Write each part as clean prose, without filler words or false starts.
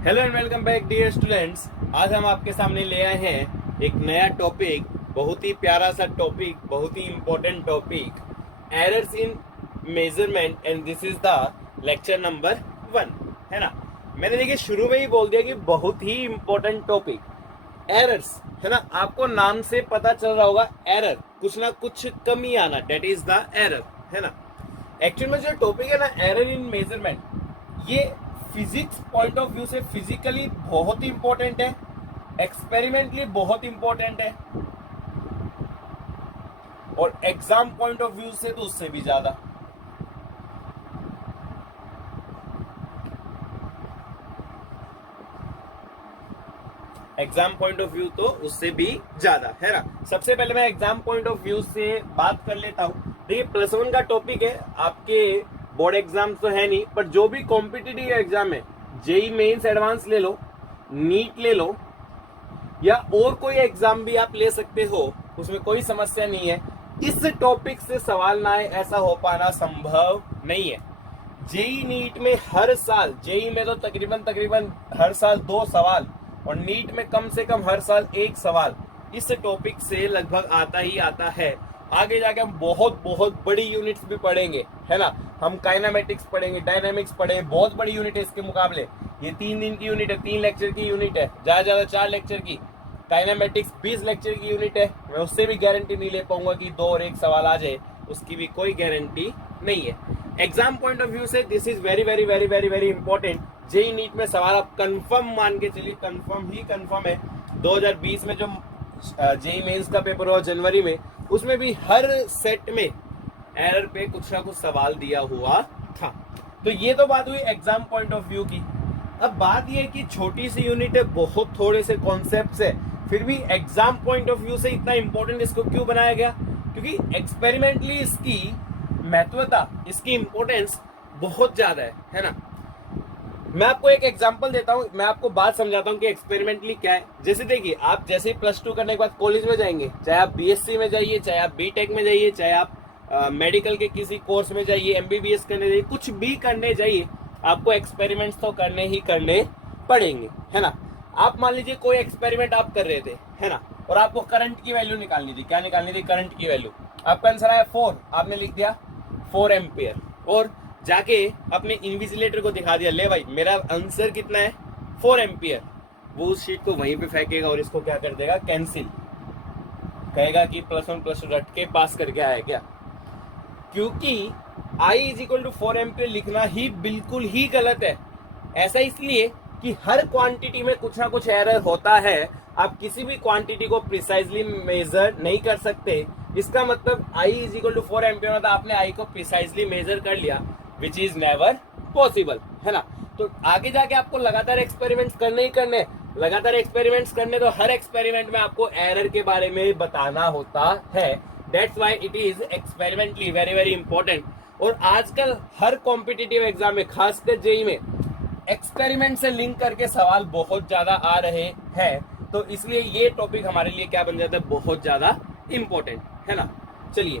Hello and welcome back dear students. आज हम आपके सामने ले आए हैं एक नया टॉपिक, बहुत ही प्यारा सा टॉपिक, बहुत ही important topic, errors in measurement, and this is the lecture number 1, है ना। मैंने देखिए शुरू में ही बोल दिया कि बहुत ही इंपॉर्टेंट टॉपिक एरर्स, है ना। आपको नाम से पता चल रहा होगा, एरर कुछ ना कुछ कमी आना, डेट इज द एरर, है ना। एक्चुअल में जो टॉपिक है ना, एरर इन मेजरमेंट, ये फिजिक्स पॉइंट ऑफ व्यू से फिजिकली बहुत ही इंपॉर्टेंट है, एक्सपेरिमेंटली बहुत इंपॉर्टेंट है, और एग्जाम पॉइंट ऑफ व्यू से तो उससे भी ज्यादा। एग्जाम पॉइंट ऑफ व्यू तो उससे भी ज्यादा, है ना। सबसे पहले मैं एग्जाम पॉइंट ऑफ व्यू से बात कर लेता हूं। देखिए +1 का टॉपिक है, आपके बोर्ड एग्जाम तो है नहीं, पर जो भी कॉम्पिटिटिव एग्जाम है, जेई मेंस एडवांस ले लो, नीट ले लो, या और कोई एग्जाम भी आप ले सकते हो, उसमें कोई समस्या नहीं है। इस टॉपिक से सवाल ना आए ऐसा हो पाना संभव नहीं है। जेई नीट में हर साल, जेई में तो तकरीबन हर साल 2 सवाल, और नीट में कम से कम हर साल 1 सवाल इस टॉपिक से लगभग आता ही आता है। आगे जाके हम बहुत बहुत बड़ी यूनिट्स भी पढ़ेंगे, है ना। हम काइनेमेटिक्स पढ़ेंगे, डायनामिक्स पढ़ेंगे, बहुत बड़ी यूनिट है इसके मुकाबले। ये 3 दिन की यूनिट है, 3 लेक्चर की यूनिट है, ज्यादा 4 लेक्चर की। काइनेमेटिक्स 20 लेक्चर की यूनिट है, मैं उससे भी गारंटी नहीं ले पाऊंगा कि 2 और 1 सवाल आ जाए, उसकी भी कोई गारंटी नहीं है। एग्जाम पॉइंट ऑफ व्यू से this is very very very very very important. JEE NEET में सवाल आप कंफर्म मान के चलिए, कंफर्म है। 2020 में जो जेई मेंस का पेपर हुआ जनवरी में, उसमें भी हर सेट में एरर पे कुछ ना कुछ सवाल दिया हुआ था। तो ये तो बात हुई एग्जाम पॉइंट ऑफ व्यू की। अब बात ये है कि छोटी सी यूनिट है, बहुत थोड़े से कॉन्सेप्ट्स है, फिर भी एग्जाम पॉइंट ऑफ व्यू से इतना इंपॉर्टेंट इसको क्यों बनाया गया? क्योंकि एक्सपेरिमेंटली इसकी महत्वता, इसकी इंपॉर्टेंस बहुत ज्यादा है ना। मैं आपको एक एग्जांपल देता हूं, मैं आपको बात समझाता हूं कि एक्सपेरिमेंटली क्या है। जैसे देखिए, आप जैसे +2 करने के बाद कॉलेज में जाएंगे, चाहे आप बीएससी में जाइए, चाहे आप बीटेक में जाइए, चाहे आप मेडिकल के किसी कोर्स में जाइए, एमबीबीएस करने जाइए, कुछ भी करने जाइए, आपको एक्सपेरिमेंट्स तो करने ही करने पड़ेंगे, है ना। आप मान लीजिए कोई एक्सपेरिमेंट आप कर रहे थे, है ना, और आपको करंट की वैल्यू निकालनी थी। क्या निकालनी थी? करंट की वैल्यू। आपका आंसर आया 4, आपने लिख दिया 4 एम्पियर, और जाके अपने इन्विजिलेटर को दिखा दिया, ले भाई मेरा आंसर कितना है, 4 एम्पियर। वो उस शीट को वहीं पे फेंकेगा और इसको क्या कर देगा, कैंसिल, कहेगा कि +1 +2 रट के पास करके आया क्या। क्योंकि I = 4 एम्पियर लिखना ही बिल्कुल ही गलत है। ऐसा इसलिए कि हर क्वांटिटी में कुछ ना कुछ एरर होता है। आप किसी भी क्वांटिटी को प्रिसाइजली मेजर नहीं कर सकते। इसका मतलब I = 4 एम्पियर, मतलब आपने I को प्रिसाइजली मेजर कर लिया, विच इज नेवर पॉसिबल, है ना। तो आगे जाके आपको लगातार एक्सपेरिमेंट्स करने ही करने, लगातार एक्सपेरिमेंट्स करने, तो हर एक्सपेरिमेंट में आपको एरर के बारे में बताना होता है। That's why it is experimentally very very important. और आजकल हर कॉम्पिटिटिव एग्जाम में, खासकर जेई में, एक्सपेरिमेंट से लिंक करके सवाल बहुत ज्यादा आ रहे हैं। तो इसलिए ये टॉपिक हमारे लिए क्या बन जाता है, बहुत ज्यादा इंपॉर्टेंट, है ना। चलिए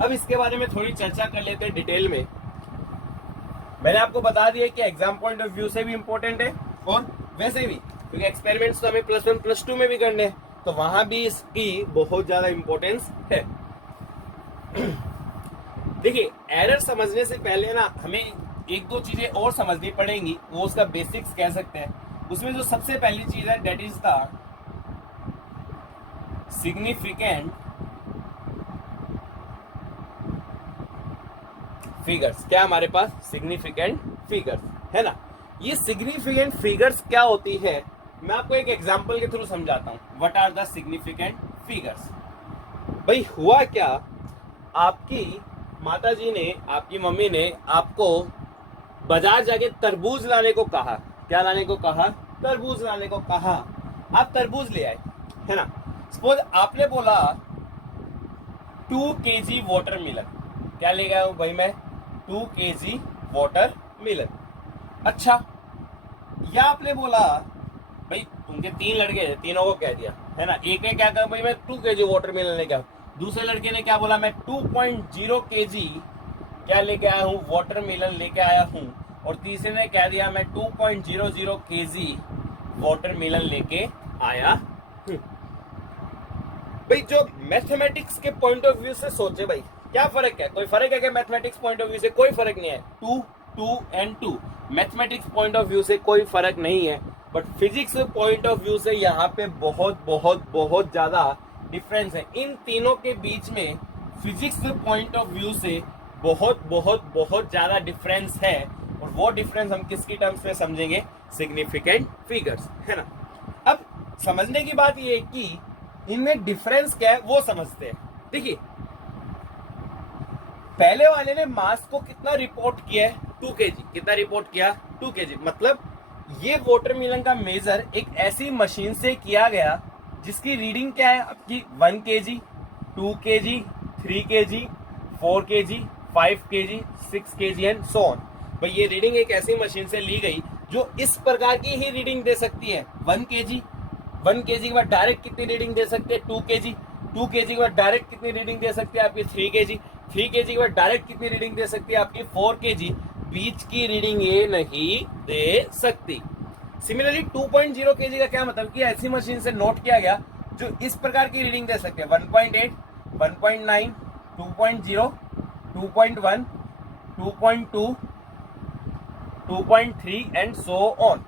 अब इसके बारे में थोड़ी चर्चा कर लेते हैं डिटेल में। मैंने आपको बता दिया कि एग्जाम पॉइंट ऑफ व्यू से भी इंपॉर्टेंट है, और वैसे भी क्योंकि एक्सपेरिमेंट्स तो हमें +1 +2 में भी करने हैं, तो वहां भी इसकी बहुत ज्यादा इंपॉर्टेंस है। देखिए, एरर समझने से पहले ना हमें 1-2 चीजें और समझनी पड़ेंगी, वो उसका बेसिक्स कह सकते हैं। उसमें जो सबसे पहली चीज है, that is the significant figures. क्या हमारे पास? सिग्निफिकेंट फिगर्स, है ना। ये सिग्निफिकेंट फिगर्स क्या होती है, मैं आपको एक एग्जांपल के थ्रू समझाता हूं। What are the significant figures? भाई हुआ क्या, आपकी माताजी ने, आपकी मम्मी ने आपको बाजार जाके तरबूज लाने को कहा। क्या लाने को कहा? तरबूज लाने को कहा। आप तरबूज ले आए, है ना। सपोज आपने बोला 2 kg वाटर मिलन। क्या ले गया हूं भाई मैं? 2 kg वाटर मिलन। अच्छा, या आपने बोला, भाई उनके 3 लड़के थे, तीनों को कह दिया, है ना। एक ने क्या कहा, भाई मैं 2 kg वाटर मिलन लेके आया। दूसरे लड़के ने क्या बोला, मैं 2.0 kg क्या लेके आया हूं, वाटर मिलन लेके आया हूं। और तीसरे ने कह दिया मैं 2.00 kg वाटरमेलन लेके आया हूं। भाई जो मैथमेटिक्स के पॉइंट ऑफ व्यू से सोचे भाई क्या फर्क है, कोई फर्क है क्या? मैथमेटिक्स पॉइंट ऑफ व्यू से कोई फर्क नहीं है। 2 2 and 2 mathematics point of view से कोई फर्क नहीं है, but physics point of view से यहाँ पे बहुत बहुत बहुत ज्यादा डिफरेंस है। इन तीनों के बीच में फिजिक्स पॉइंट ऑफ व्यू से बहुत बहुत बहुत ज्यादा डिफरेंस है, और वो डिफरेंस हम किसकी टर्म्स में समझेंगे? सिग्निफिकेंट फिगर्स, है ना। अब समझने की बात ये है कि इनमें डिफरेंस क्या है वो समझते हैं। देखिए पहले वाले ने मास को कितना रिपोर्ट किया है? 2 kg। कितना रिपोर्ट किया? 2 kg। मतलब ये वाटरमेलन का मेजर एक ऐसी मशीन से किया गया जिसकी रीडिंग क्या है आपकी? 1 kg, 2 kg, 3 kg, 4 kg, 5 kg, 6 kg and so on. भाई ये रीडिंग एक ऐसी मशीन से ली गई जो इस प्रकार की ही रीडिंग दे सकती है। 1 kg, 1 kg के बाद डायरेक्ट कितनी रीडिंग दे सकते हैं? 2 kg, 2 kg के बाद डायरेक्ट कितनी रीडिंग दे सकती है आपकी? 3 kg, 3 kg के बाद डायरेक्ट कितनी रीडिंग दे सकती है आपकी? 4 kg। बीच की रीडिंग ये नहीं दे सकती। सिमिलरली 2.0 kg का क्या मतलब कि ऐसी मशीन से नोट किया गया जो इस प्रकार की रीडिंग दे सकते हैं 1.8, 1.9, 2.0, 2.1, 2.2, 2.3 एंड सो ऑन,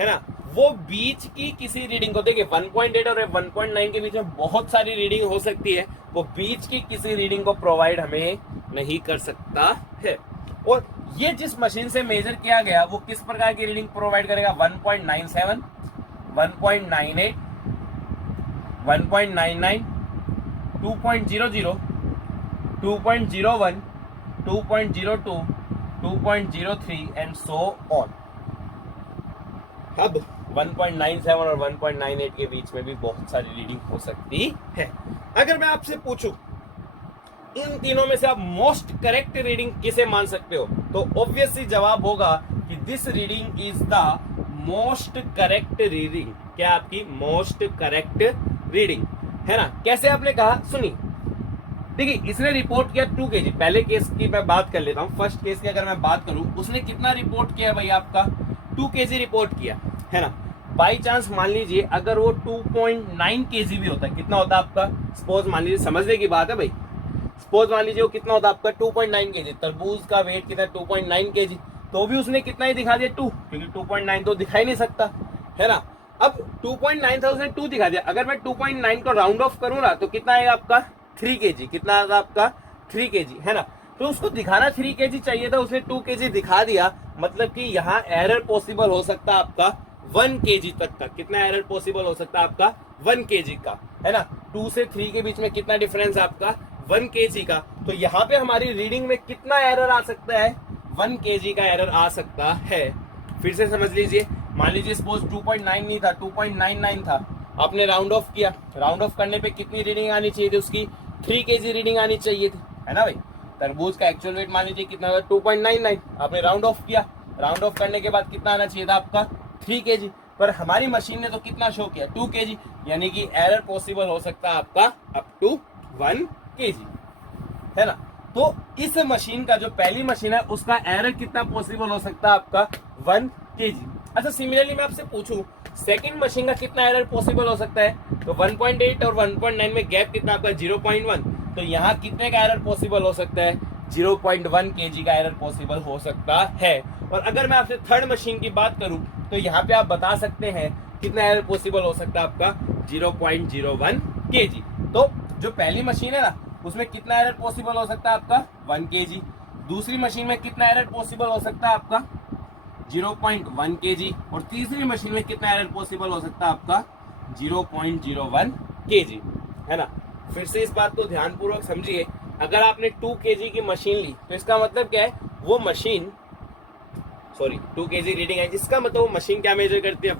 है ना। वो बीच की किसी रीडिंग को देखिए 1.8 और 1.9 के बीच में बहुत सारी रीडिंग हो सकती है, वो बीच की किसी रीडिंग को प्रोवाइड हमें नहीं कर सकता है। और ये जिस मशीन से मेजर किया गया वो किस प्रकार की रीडिंग प्रोवाइड करेगा? 1.97, 1.98, 1.99, 2.00, 2.01, 2.02, 2.03 एंड सो ऑन। अब 1.97 और 1.98 के बीच में भी बहुत सारी रीडिंग हो सकती है। अगर मैं आपसे पूछूं इन तीनों में से आप मोस्ट करेक्ट रीडिंग किसे मान सकते हो, तो ऑब्वियसली जवाब होगा कि this reading is the most correct reading. क्या आपकी? मोस्ट करेक्ट रीडिंग, है ना। कैसे आपने कहा? सुनिए, देखिए इसने रिपोर्ट किया 2 kg। पहले केस की मैं बात कर लेता हूं। फर्स्ट केस की अगर मैं बात करूं, उसने कितना रिपोर्ट किया भाई? आपका 2 kg रिपोर्ट किया, है ना। बाई चांस मान लीजिए अगर वो 2.9 kg भी होता है, कितना होता है आपका? सपोज मान लीजिए, समझने की बात है भाई, सपोज मान लीजिए वो कितना होता है आपका? 2.9 kg। तरबूज का वेट कितना है? 2.9 kg। तो भी उसने कितना ही दिखा दिया? 2, क्योंकि 2.9 तो दिखा ही नहीं सकता, है ना। अब 2.9 था, उसने 2 दिखा दिया। अगर मैं 2.9 को राउंड ऑफ करूँ ना तो कितना आएगा आपका? 3 kg। कितना आएगा आपका? 3 kg, है ना। तो उसको दिखाना 3 kg चाहिए था, उसने 2 kg दिखा दिया। मतलब कि यहाँ एरर पॉसिबल हो सकता है आपका 1 kg तक का। कितना एरर पॉसिबल हो सकता है आपका? 1 kg का, है ना। 2 से 3 के बीच में कितना डिफरेंस है आपका? 1 kg का। तो यहाँ पे हमारी रीडिंग में कितना एरर आ सकता है? 1 kg का एरर आ सकता है। फिर से समझ लीजिए, मान लीजिए सपोज 2.9 नहीं था, 2.99 था, आपने राउंड ऑफ किया। राउंड ऑफ करने पे कितनी रीडिंग आनी चाहिए थी उसकी? 3 kg रीडिंग आनी चाहिए थी, है ना भाई। तरबूज का एक्चुअल वेट मान लीजिए कितना था? 2.99। आपने राउंड ऑफ किया, राउंड ऑफ करने के बाद कितना आना चाहिए था आपका? 3 kg। पर हमारी मशीन ने तो कितना शो किया? 2 kg। यानी कि एरर पॉसिबल हो सकता है आपका अप टू 1 kg, है ना। तो इस मशीन का जो पहली मशीन है उसका एरर कितना पॉसिबल हो सकता है आपका? 1 kg। अच्छा सिमिलरली मैं आपसे पूछूं सेकंड मशीन का कितना एरर पॉसिबल हो सकता है? तो 1.8 और 1.9 में गैप कितना आपका? 0.1। तो यहाँ कितने का एरर पॉसिबल हो सकता है? 0.1 kg का एरर पॉसिबल हो सकता है। और अगर मैं आपसे थर्ड मशीन की बात करूं तो यहाँ पे आप बता सकते हैं कितना एरर पॉसिबल हो सकता है आपका? 0.01 kg। तो जो पहली मशीन है ना उसमें कितना एरर पॉसिबल हो सकता है आपका? 1 kg। दूसरी मशीन में कितना एरर पॉसिबल हो सकता है आपका? 0.1 kg। और तीसरी मशीन में कितना एरर पॉसिबल हो सकता है आपका? 0.01 kg, है ना। फिर से इस बात को ध्यानपूर्वक समझिए, अगर आपने 2 kg की मशीन ली तो इसका मतलब क्या है? वो मशीन 2 kg रीडिंग है, जिसका मतलब वो मशीन क्या मेजर करती है?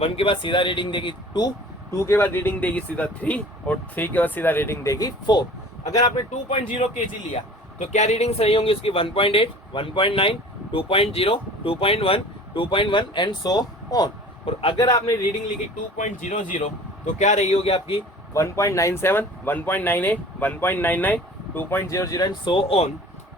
1 के बाद सीधा रीडिंग देगी 2 के बाद रीडिंग देगी सीधा 3 और 3 के बाद सीधा रीडिंग देगी 4। अगर आपने 2.0 kg लिया तो क्या रीडिंग सही होंगी उसकी? 1.8, 1.9, 2.0, 2.1, 2.1 एंड सो ऑन। और अगर आपने रीडिंग लिखी 2.00 तो क्या रही होगी आपकी? 1.97, 1.98, 1.99, 2.00 एंड सो ऑन।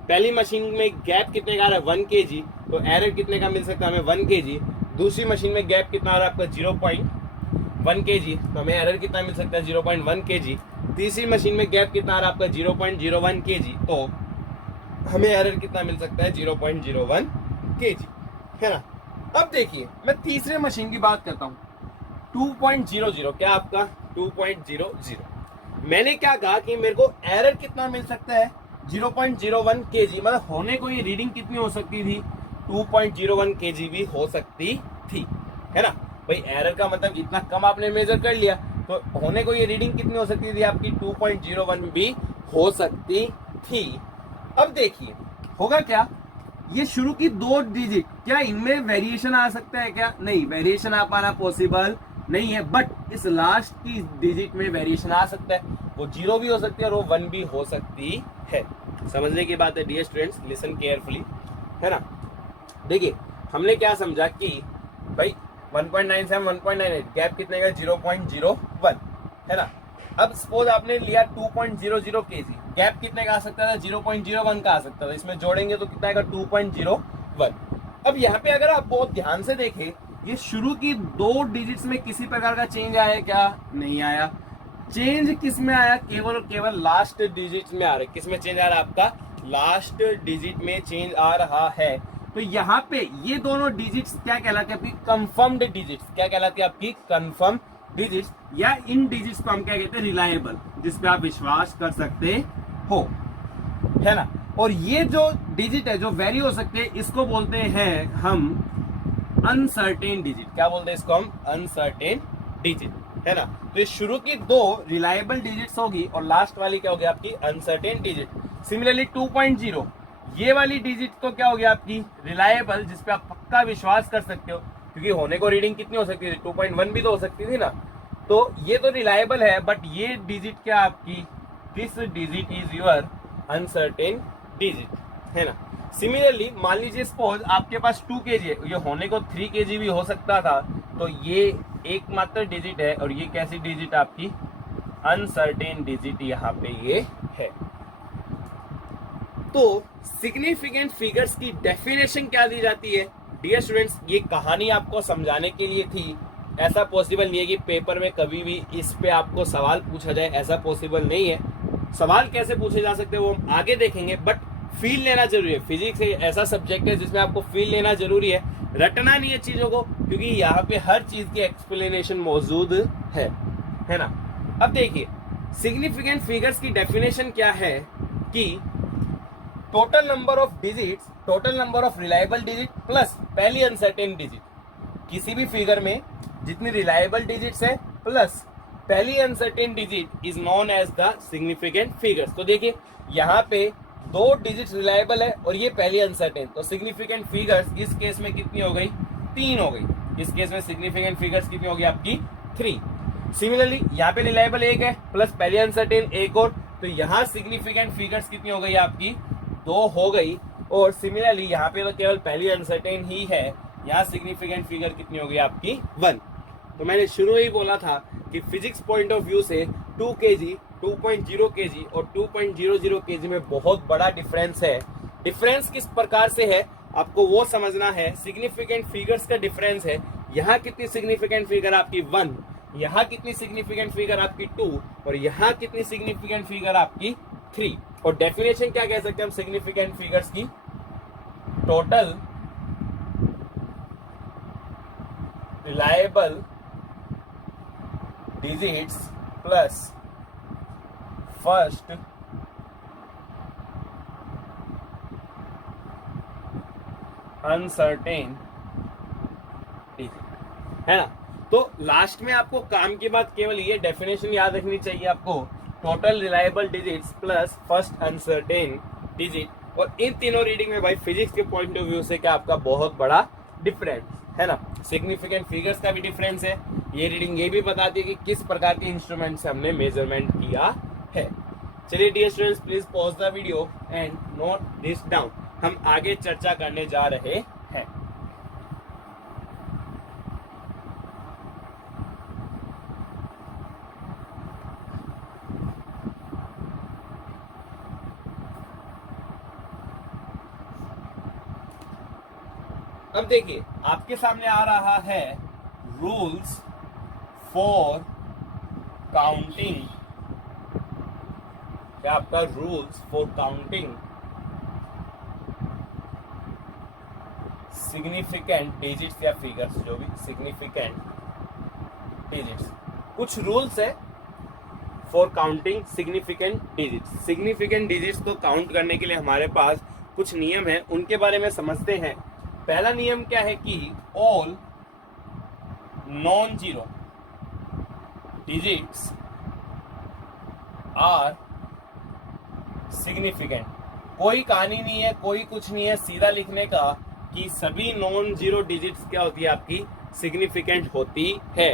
पहली मशीन में गैप कितने का आ रहा है? 1 kg। तो एरर कितने का मिल सकता है हमें 1 kg। दूसरी मशीन में गैप कितना आ रहा है आपका 0.1 kg, तो हमें एरर कितना मिल सकता है 0.1 kg। तीसरी मशीन में गैप कितना आ रहा है आपका 0.01 kg, तो हमें एरर कितना मिल सकता है 0.01 kg, है ना। अब देखिए मैं तीसरे मशीन की बात करता हूँ 2.00, क्या आपका 2.00। मैंने क्या कहा कि मेरे को एरर कितना मिल सकता है 0.01 kg, मतलब होने को ये रीडिंग कितनी हो सकती थी 2.01 kg भी हो सकती थी, है ना। भाई एरर का मतलब इतना कम आपने मेजर कर लिया, तो होने को ये रीडिंग कितनी हो सकती थी आपकी 2.01 भी हो सकती थी। अब देखिए होगा क्या, ये शुरू की 2 डिजिट, क्या इनमें वेरिएशन आ सकता है क्या? नहीं, वेरिएशन आ पाना पॉसिबल नहीं है, बट इस लास्ट की डिजिट में वेरिएशन आ सकता है। वो 0 भी हो सकती है और वो 1 भी हो सकती है। समझने की बात है डियर स्टूडेंट्स, लिसन केयरफुली, है ना। देखिए हमने क्या समझा कि भाई 1.97 1.98 गैप कितने का 0.01, है ना। अब सपोज आपने लिया 2.00 kg, गैप कितने का आ सकता था 0.01 का आ सकता था, इसमें जोड़ेंगे तो कितना आएगा 2.01। अब यहाँ पे अगर आप बहुत ध्यान से देखें, ये शुरू की 2 डिजिट्स में किसी प्रकार का चेंज आया क्या? नहीं आया। चेंज किस में आया? केवल और केवल लास्ट डिजिट में आ रहा है। किस में चेंज आ रहा है आपका? लास्ट डिजिट में चेंज आ रहा है। तो यहाँ पे ये दोनों डिजिट्स क्या कहलाती है आपकी? Confirmed digits. क्या कहलाती है आपकी? कंफर्म डिजिट्स, या इन डिजिट्स को हम क्या कहते हैं? रिलायबल, जिसपे आप विश्वास कर सकते हो, है ना। और ये जो डिजिट है जो वेरी हो सकते हैं, इसको बोलते हैं हम अनसर्टेन डिजिट। क्या बोलते हैं इसको हम? अनसर्टेन डिजिट, है ना। तो ये शुरू की 2 रिलायबल डिजिट्स होगी और लास्ट वाली क्या होगी आपकी? Uncertain digit. सिमिलरली 2.0 ये वाली डिजिट तो क्या होगी आपकी? रिलायबल, जिसपे आप पक्का विश्वास कर सकते हो, क्योंकि होने को रीडिंग कितनी हो सकती थी? 2.1 भी तो हो सकती थी ना। तो ये तो रिलायबल है, बट ये डिजिट क्या आपकी? This digit is your uncertain digit, है ना। सिमिलरली मान लीजिए सपोज आपके पास 2 kg है, ये होने को 3 kg भी हो सकता था, तो ये एकमात्र डिजिट है और ये कैसी डिजिट आपकी? अनसर्टेन डिजिट यहाँ पे ये है। तो सिग्निफिकेंट फिगर्स की डेफिनेशन क्या दी जाती है? डियर स्टूडेंट्स, ये कहानी आपको समझाने के लिए थी। ऐसा पॉसिबल नहीं है कि पेपर में कभी भी इस पे आपको सवाल पूछा जाए, ऐसा पॉसिबल नहीं है। सवाल कैसे पूछे जा सकते हैं वो हम आगे देखेंगे, बट फील लेना जरूरी है। फिजिक्स एक ऐसा सब्जेक्ट है जिसमें आपको फील लेना जरूरी है, रटना नहीं है चीजों को, क्योंकि यहाँ पे हर चीज की एक्सप्लेनेशन मौजूद है ना। अब देखिए सिग्निफिकेंट फिगर्स की डेफिनेशन क्या है कि total number of digits, total number of reliable digit plus पहली अनसर्टेन डिजिट। किसी भी फिगर में जितनी रिलायबल डिजिट्स है प्लस पहली uncertain digit is known as the significant figures. तो देखिए यहाँ पे 2 डिजिट्स रिलायबल है और ये पहली अनसर्टेन, तो सिग्निफिकेंट फिगर्स इस केस में कितनी हो गई? 3 हो गई। इस केस में सिग्निफिकेंट फिगर्स कितनी होगी आपकी? 3। सिमिलरली यहाँ पे रिलायबल 1 है प्लस पहली अनसर्टेन 1 और, तो यहाँ सिग्निफिकेंट फिगर्स कितनी हो गई आपकी? 2 हो गई। और सिमिलरली यहाँ पे तो केवल पहली अनसर्टेन ही है, यहाँ सिग्निफिकेंट फिगर कितनी हो गई आपकी? 1। तो मैंने शुरू ही बोला था कि फिजिक्स पॉइंट ऑफ व्यू से 2 kg, 2.0 kg और 2.00 kg में बहुत बड़ा डिफरेंस है। डिफरेंस किस प्रकार से है आपको वो समझना है। सिग्निफिकेंट फिगर्स का डिफरेंस है। यहाँ कितनी सिग्निफिकेंट फिगर आपकी? 1। यहाँ कितनी सिग्निफिकेंट फिगर आपकी? 2। और यहाँ कितनी सिग्निफिकेंट फिगर आपकी? 3। और डेफिनेशन क्या कह सकते हैं हम सिग्निफिकेंट फिगर्स की? Total reliable digits plus first uncertain digit, है ना। तो लास्ट में आपको काम की बात केवल ये डेफिनेशन याद रखनी चाहिए आपको, total reliable digits plus first uncertain digit. और इन तीनों रीडिंग में भाई फिजिक्स के पॉइंट ऑफ व्यू से क्या आपका बहुत बड़ा डिफरेंस है ना। सिग्निफिकेंट फिगर्स का भी डिफरेंस है। ये रीडिंग ये भी बताती है कि किस प्रकार के इंस्ट्रूमेंट से हमने मेजरमेंट किया है। चलिए dear students, please pause the video and note this down. हम आगे चर्चा करने जा रहे हैं। अब देखिए आपके सामने आ रहा है रूल्स फॉर काउंटिंग, क्या आपका rules for counting significant digits या फिगर्स, जो भी सिग्निफिकेंट डिजिट्स, कुछ रूल्स है for counting significant digits. Significant digits को काउंट करने के लिए हमारे पास कुछ नियम है, उनके बारे में समझते हैं। पहला नियम क्या है कि all non zero digits are significant. कोई कहानी नहीं है, कोई कुछ नहीं है, सीधा लिखने का कि सभी नॉन जीरो डिजिट्स क्या होती है आपकी सिग्निफिकेंट होती है।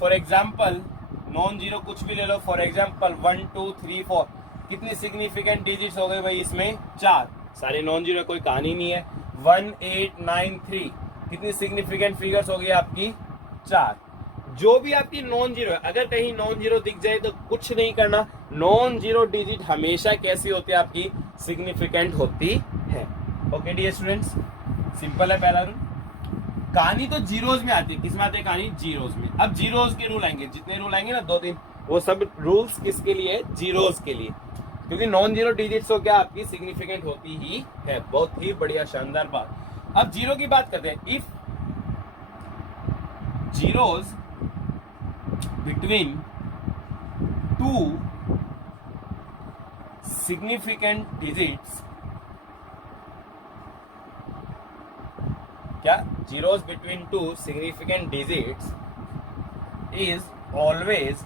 फॉर एग्जाम्पल नॉन जीरो कुछ भी ले लो, फॉर एग्जाम्पल 1 2 3 4, कितनी सिग्निफिकेंट डिजिट्स हो गए भाई इसमें? 4, सारे नॉन जीरो, कोई कहानी नहीं है। 1 8 9 3, कितनी सिग्निफिकेंट फिगर्स हो गई आपकी? 4। जो भी आपकी नॉन जीरो है, अगर कहीं नॉन जीरो दिख जाए तो कुछ नहीं करना, नॉन जीरो डिजिट हमेशा कैसी होती है आपकी? सिग्निफिकेंट होती है। ओके डियर स्टूडेंट्स, सिंपल है पहला रूल। कहानी तो जीरोज में आती है, किस में आती है कहानी? जीरोज में। अब जीरोज के रूल आएंगे, जितने रूल आएंगे ना 2-3, वो सब रूल्स किसके लिए? जीरोज के लिए, क्योंकि नॉन जीरो डिजिट्स हो क्या आपकी सिग्निफिकेंट होती ही है। बहुत ही बढ़िया शानदार बात। अब जीरो की बात करते हैं। If zeros between 2 significant digits, क्या? Zeros between 2 significant digits is always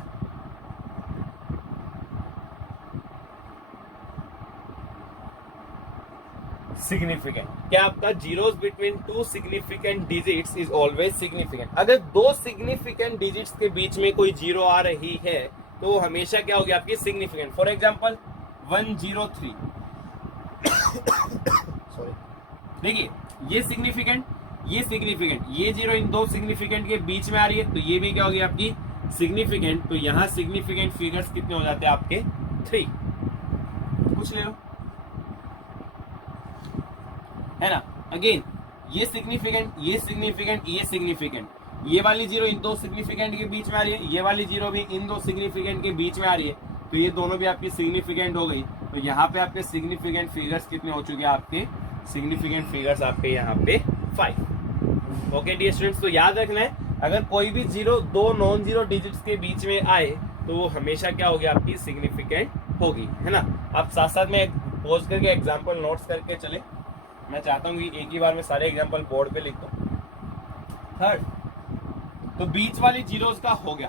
significant. क्या आपका zeros between 2 significant digits is always significant. अगर दो सिग्निफिकेंट डिजिट्स के बीच में कोई जीरो आ रही है तो हमेशा क्या होगी आपकी? सिग्निफिकेंट। फॉर एग्जांपल 103 सॉरी, देखिए ये सिग्निफिकेंट, ये सिग्निफिकेंट, ये जीरो इन दो सिग्निफिकेंट के बीच में आ रही है तो ये भी क्या होगी आपकी? सिग्निफिकेंट। तो यहां सिग्निफिकेंट फिगर्स कितने हो जाते हैं आपके? 3। कुछ ले लो, है ना। अगेन ये सिग्निफिकेंट, ये सिग्निफिकेंट, ये सिग्निफिकेंट, ये वाली जीरो इन दो सिग्निफिकेंट के बीच में आ रही है, ये वाली जीरो भी इन दो सिग्निफिकेंट के बीच में आ रही है, तो ये दोनों भी आपकी सिग्निफिकेंट हो गई। तो यहाँ पे आपके सिग्निफिकेंट फिगर्स कितने हो चुके हैं? आपके सिग्निफिकेंट फिगर्स आपके यहाँ पे 5। ओके डियर स्टूडेंट्स, तो याद रखना है अगर कोई भी जीरो दो नॉन जीरो डिजिट्स के बीच में आए तो वो हमेशा क्या होगी आपकी? सिग्निफिकेंट होगी, है ना। आप साथ साथ में पोज करके एग्जाम्पल नोट्स करके चले। मैं चाहता हूँ कि एक ही बार में सारे एग्जाम्पल बोर्ड पे लिख दो। थर्ड, तो बीच वाली जीरोज का हो गया।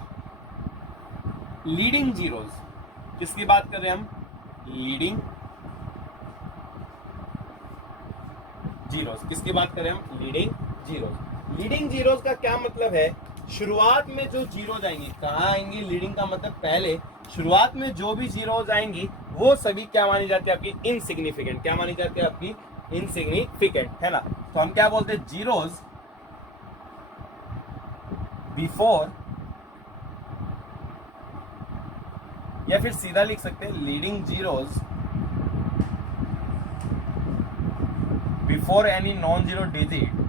लीडिंग जीरोज, किसकी बात कर रहे हैं हम? लीडिंग जीरोज, किसकी बात कर रहे हैं हम? Leading zeros. लीडिंग जीरोज का क्या मतलब है? शुरुआत में जो जीरोज आएंगी, कहाँ आएंगी? लीडिंग का मतलब पहले शुरुआत में जो भी जीरोज आएंगी वो सभी क्या मानी जाती है आपकी? इनसिग्निफिकेंट। क्या मानी जाती है आपकी? इनसिग्निफिकेंट, है ना। तो हम क्या बोलते हैं? जीरोज बिफोर, या फिर सीधा लिख सकते हैं leading zeros before any non zero digit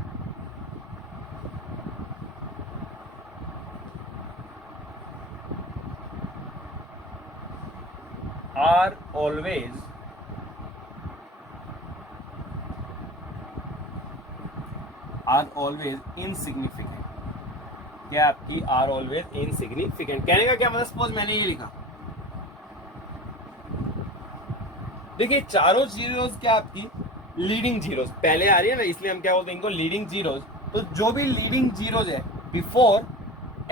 are always insignificant. क्या आपकी? Are always insignificant. कहने का क्या मतलब? सपोज मैंने ये लिखा, देखिए चारों जीरोज क्या आपकी? लीडिंग जीरोज पहले आ रही है ना, इसलिए हम क्या बोलते हैं इनको? Leading zeros. तो जो भी लीडिंग जीरोज है before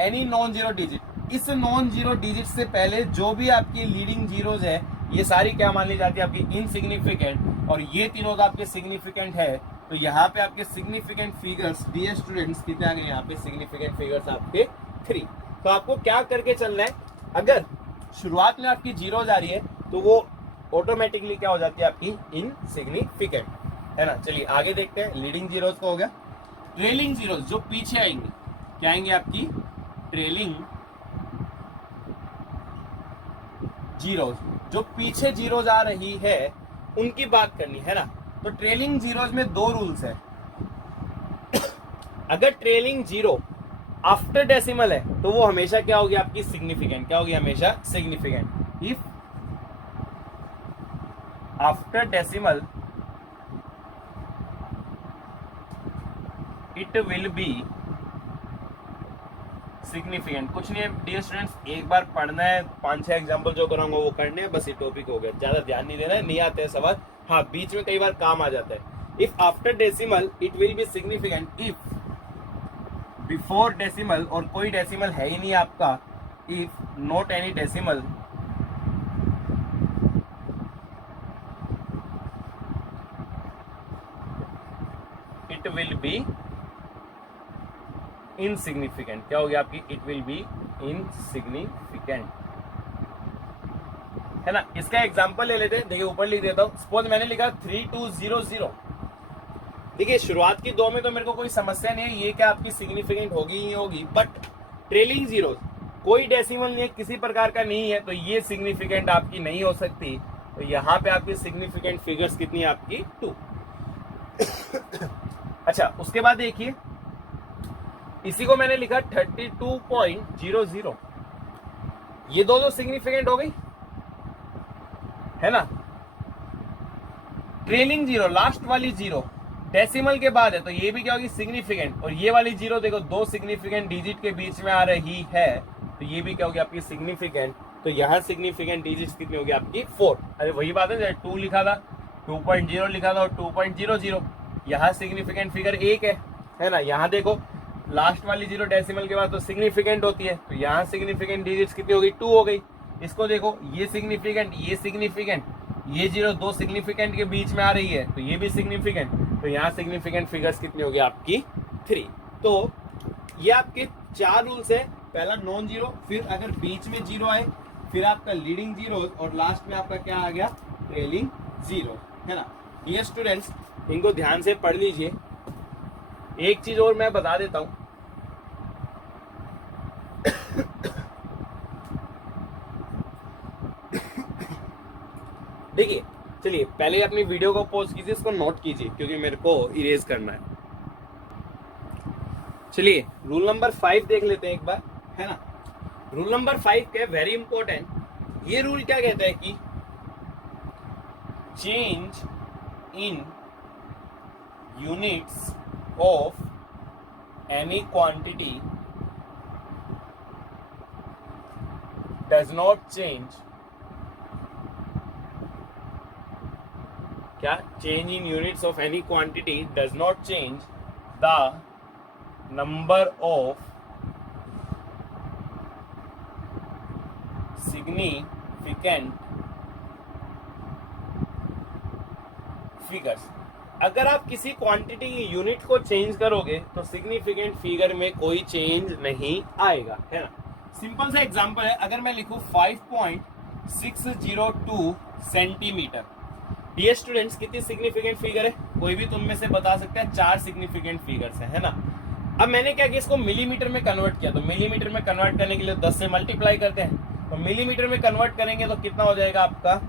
any non zero digit, इस नॉन जीरो डिजिट से पहले जो भी आपकी लीडिंग जीरोज है ये सारी क्या मान ली जाती है आपकी? इनसिग्निफिकेंट। और ये तीनों आपके सिग्निफिकेंट है। तो यहाँ पे आपके सिग्निफिकेंट फिगर्स डियर स्टूडेंट्स कितने आ गए? यहाँ पे सिग्निफिकेंट फिगर्स आपके 3। तो आपको क्या करके चलना है? अगर शुरुआत में आपकी जीरोज आ रही है तो वो ऑटोमेटिकली क्या हो जाती है आपकी? इनसिग्निफिकेंट, है ना। चलिए आगे देखते हैं। लीडिंग जीरोज का हो गया। ट्रेलिंग जीरोज जो पीछे आएंगे, क्या आएंगे आपकी? ट्रेलिंग जीरोज, जो पीछे जीरोज आ रही है उनकी बात करनी है ना। तो ट्रेलिंग जीरोज में 2 रूल्स है। अगर ट्रेलिंग जीरो आफ्टर डेसिमल है तो वो हमेशा क्या होगी आपकी सिग्निफिकेंट, क्या होगी हमेशा significant. If after decimal it will be significant. कुछ नहीं है डियर स्टूडेंट्स, एक बार पढ़ना है, 5-6 एग्जांपल जो कराऊंगा वो करने हैं, बस ये टॉपिक हो गया, ज्यादा ध्यान नहीं देना है, नहीं आते हैं सवाल, हाँ बीच में कई बार काम आ जाता है। If after decimal it will be significant, if before decimal, और कोई डेसिमल है ही नहीं आपका, if not any decimal it will be insignificant. क्या हो गया आपकी, इट विल बी इनसिग्निफिकेंट, है ना। इसका एग्जांपल ले लेते हैं, देखिए ऊपर लिख देता हूं। सपोज मैंने लिखा 3200, देखिए शुरुआत की दो में तो मेरे को कोई समस्या नहीं है, ये क्या आपकी सिग्निफिकेंट होगी ही होगी, बट ट्रेलिंग जीरो कोई डेसिमल नहीं है, किसी प्रकार का नहीं है, तो ये सिग्निफिकेंट आपकी नहीं हो सकती। तो यहाँ पे आपकी सिग्निफिकेंट फिगर्स कितनी है आपकी 2। अच्छा उसके बाद देखिए इसी को मैंने लिखा 32.00, ये दो सिग्निफिकेंट हो गई, है ना। ट्रेलिंग जीरो, लास्ट वाली जीरो डेसिमल के बाद है, तो ये भी क्या होगी सिग्निफिकेंट, और ये वाली जीरो देखो दो सिग्निफिकेंट डिजिट के बीच में आ रही है, तो ये भी क्या होगी आपकी सिग्निफिकेंट। तो यहाँ सिग्निफिकेंट डिजिट कितनी होगी आपकी 4। अरे वही बात है, 2 लिखा था, 2.0 लिखा था, और 2.00, यहाँ सिग्निफिकेंट फिगर 1 है ना। यहाँ देखो लास्ट वाली जीरो डेसिमल के बाद तो सिग्निफिकेंट होती है, तो यहाँ सिग्निफिकेंट डिजिट्स कितनी हो गई 2 हो गई। इसको देखो ये सिग्निफिकेंट, ये सिग्निफिकेंट, ये जीरो दो सिग्निफिकेंट के बीच में आ रही है, तो ये भी सिग्निफिकेंट, तो यहाँ सिग्निफिकेंट फिगर्स कितनी होगी आपकी 3। तो ये आपके 4 रूल्स है, पहला नॉन जीरो, फिर अगर बीच में जीरो आए, फिर आपका लीडिंग जीरो, और लास्ट में आपका क्या आ गया ट्रेलिंग जीरो, है ना। ये स्टूडेंट्स इनको ध्यान से पढ़ लीजिए। एक चीज और मैं बता देता हूं, देखिए चलिए पहले अपनी वीडियो को पॉज कीजिए, इसको नोट कीजिए क्योंकि मेरे को इरेज करना है। चलिए रूल नंबर 5 देख लेते हैं एक बार, है ना। रूल नंबर 5 क्या है, वेरी इंपॉर्टेंट। ये रूल क्या कहता है कि change in units of any quantity does not change, क्या change in units of any quantity does not change the number of significant figures। अगर आप किसी क्वांटिटी की यूनिट को चेंज करोगे तो सिग्निफिकेंट फिगर में कोई चेंज नहीं आएगा, है ना। सिंपल सा एग्जांपल है, अगर मैं लिखूं 5.602 सेंटीमीटर, डियर स्टूडेंट्स कितनी सिग्निफिकेंट फिगर है, कोई भी तुम में से बता सकता है, 4 सिग्निफिकेंट फिगर्स है ना। अब मैंने क्या किया, इसको मिलीमीटर में कन्वर्ट किया, तो मिलीमीटर में कन्वर्ट करने के लिए 10 से मल्टीप्लाई करते हैं, तो मिलीमीटर में कन्वर्ट करेंगे तो कितना हो जाएगा आपका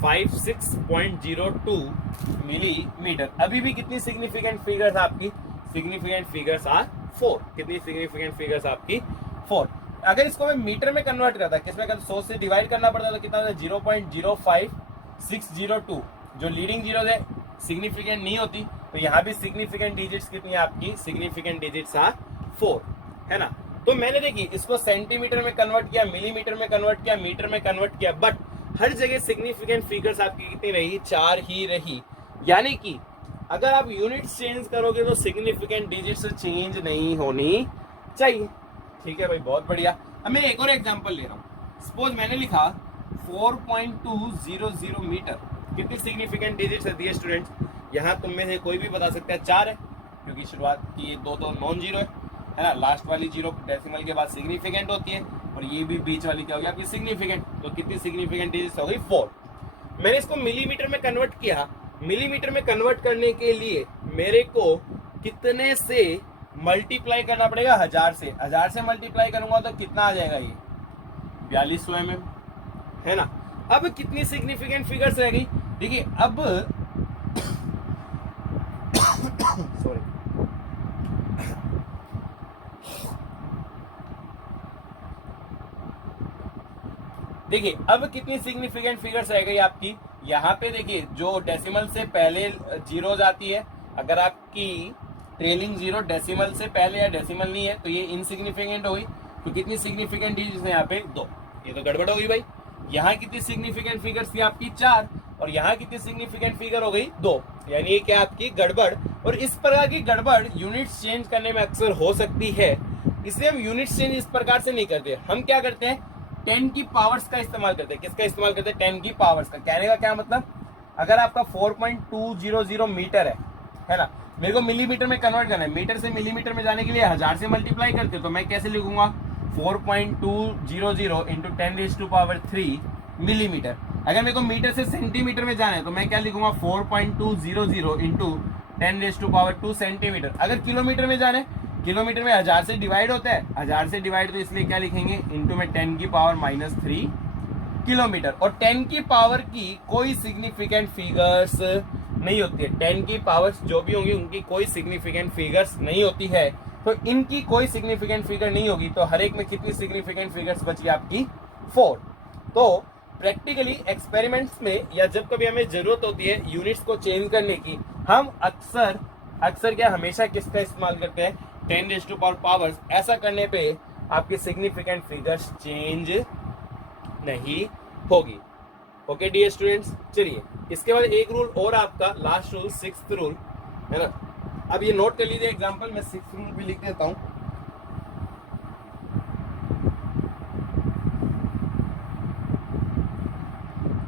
56.02 मिलीमीटर। अभी भी कितनी सिग्निफिकेंट फिगर्स आपकी, सिग्निफिकेंट फिगर्स आर 4। कितनी सिग्निफिकेंट फिगर्स आपकी 4। अगर इसको मैं मीटर में कन्वर्ट करता, किसमें 100 से डिवाइड करना पड़ता, तो कितना होता है 0.05602। जो लीडिंग जीरो है सिग्निफिकेंट नहीं होती, तो यहाँ भी सिग्निफिकेंट डिजिट्स कितनी है आपकी, सिग्निफिकेंट डिजिट्स आर 4, है ना। तो मैंने देखिए इसको सेंटीमीटर में कन्वर्ट किया, मिलीमीटर में कन्वर्ट किया, मीटर में कन्वर्ट किया, बट हर जगह सिग्निफिकेंट फिगर्स आपकी कितनी रही, 4 ही रही। यानी कि अगर आप यूनिट्स चेंज करोगे तो सिग्निफिकेंट डिजिट्स चेंज नहीं होनी चाहिए। ठीक है भाई, बहुत बढ़िया। अब मैं एक और एग्जांपल ले रहा हूँ। सपोज मैंने लिखा 4.200 मीटर, कितनी सिग्निफिकेंट डिजिट्स है दिए स्टूडेंट्स, यहाँ तुम में से कोई भी बता सकता है 4 है, क्योंकि शुरुआत की दो तो नॉन जीरो है ना। लास्ट वाली जीरो डेसिमल के बाद सिग्निफिकेंट होती है, और ये भी बीच वाली क्या हो गया आपकी सिग्निफिकेंट। तो कितनी सिग्निफिकेंट डिजिट्स हो गई 4। मैंने इसको मिलीमीटर में कन्वर्ट किया, मिलीमीटर में कन्वर्ट करने के लिए मेरे को कितने से मल्टीप्लाई करना पड़ेगा, 1000 से। 1000 से मल्टीप्लाई करूंगा तो कितना आ जाएगा, ये 4200 mm, है ना। अब कितनी सिग्निफिकेंट फिगर्स रह गई, देखिए अब सॉरी देखिए अब कितनी सिग्निफिकेंट फिगर्स रह गई आपकी, यहाँ पे देखिए जो डेसिमल से पहले जीरो जाती है, अगर आपकी ट्रेलिंग जीरो डेसिमल से पहले या डेसिमल नहीं है तो ये इनसिग्निफिकेंट होगी। तो कितनी सिग्निफिकेंट डिजिट है यहाँ पे 2, ये तो गड़बड़ होगी भाई। यहाँ कितनी सिग्निफिकेंट फिगर्स थी आपकी 4 और यहाँ कितनी सिग्निफिकेंट फिगर हो गई 2, यानी ये क्या आपकी गड़बड़। और इस प्रकार की गड़बड़ यूनिट्स चेंज करने में अक्सर हो सकती है, इसलिए हम यूनिट्स चेंज इस प्रकार से नहीं करते। हम क्या करते हैं 10 की पावर्स का इस्तेमाल करते हैं। किसका इस्तेमाल करते हैं 10 की पावर्स का। कहने का क्या मतलब, अगर आपका 4.200 मीटर है ना, मेरे को मिलीमीटर में कन्वर्ट करना है, मीटर से मिलीमीटर में जाने के लिए 1000 से मल्टीप्लाई करते हो, तो मैं कैसे लिखूंगा 4.200 इंटू 10⁻³ मिलीमीटर। अगर मेरे को मीटर से सेंटीमीटर में जाना है तो मैं क्या लिखूंगा 4.200 इंटू 10⁻² सेंटीमीटर। अगर किलोमीटर में जाना है, किलोमीटर में 1000 से डिवाइड होता है, 1000 से डिवाइड तो इसलिए क्या लिखेंगे इंटू में 10⁻³ किलोमीटर। और 10 की पावर की कोई सिग्निफिकेंट फिगर्स नहीं होती है, 10 की पावर्स जो भी होंगी उनकी कोई सिग्निफिकेंट फिगर्स नहीं होती है। तो इनकी कोई सिग्निफिकेंट फिगर नहीं होगी, तो हर एक में कितनी सिग्निफिकेंट फिगर्स बची आपकी 4। तो प्रैक्टिकली एक्सपेरिमेंट्स में या जब कभी हमें जरूरत होती है यूनिट्स को चेंज करने की, हम अक्सर क्या हमेशा किसका इस्तेमाल करते हैं 10⁻⁻। ऐसा करने पे आपकी सिग्निफिकेंट फिगर्स चेंज नहीं होगी। ओके डियर स्टूडेंट्स, चलिए इसके बाद एक रूल और आपका लास्ट रूल 6th रूल है ना। अब ये नोट कर लीजिए एग्जांपल, मैं 6th रूल भी लिख देता हूं।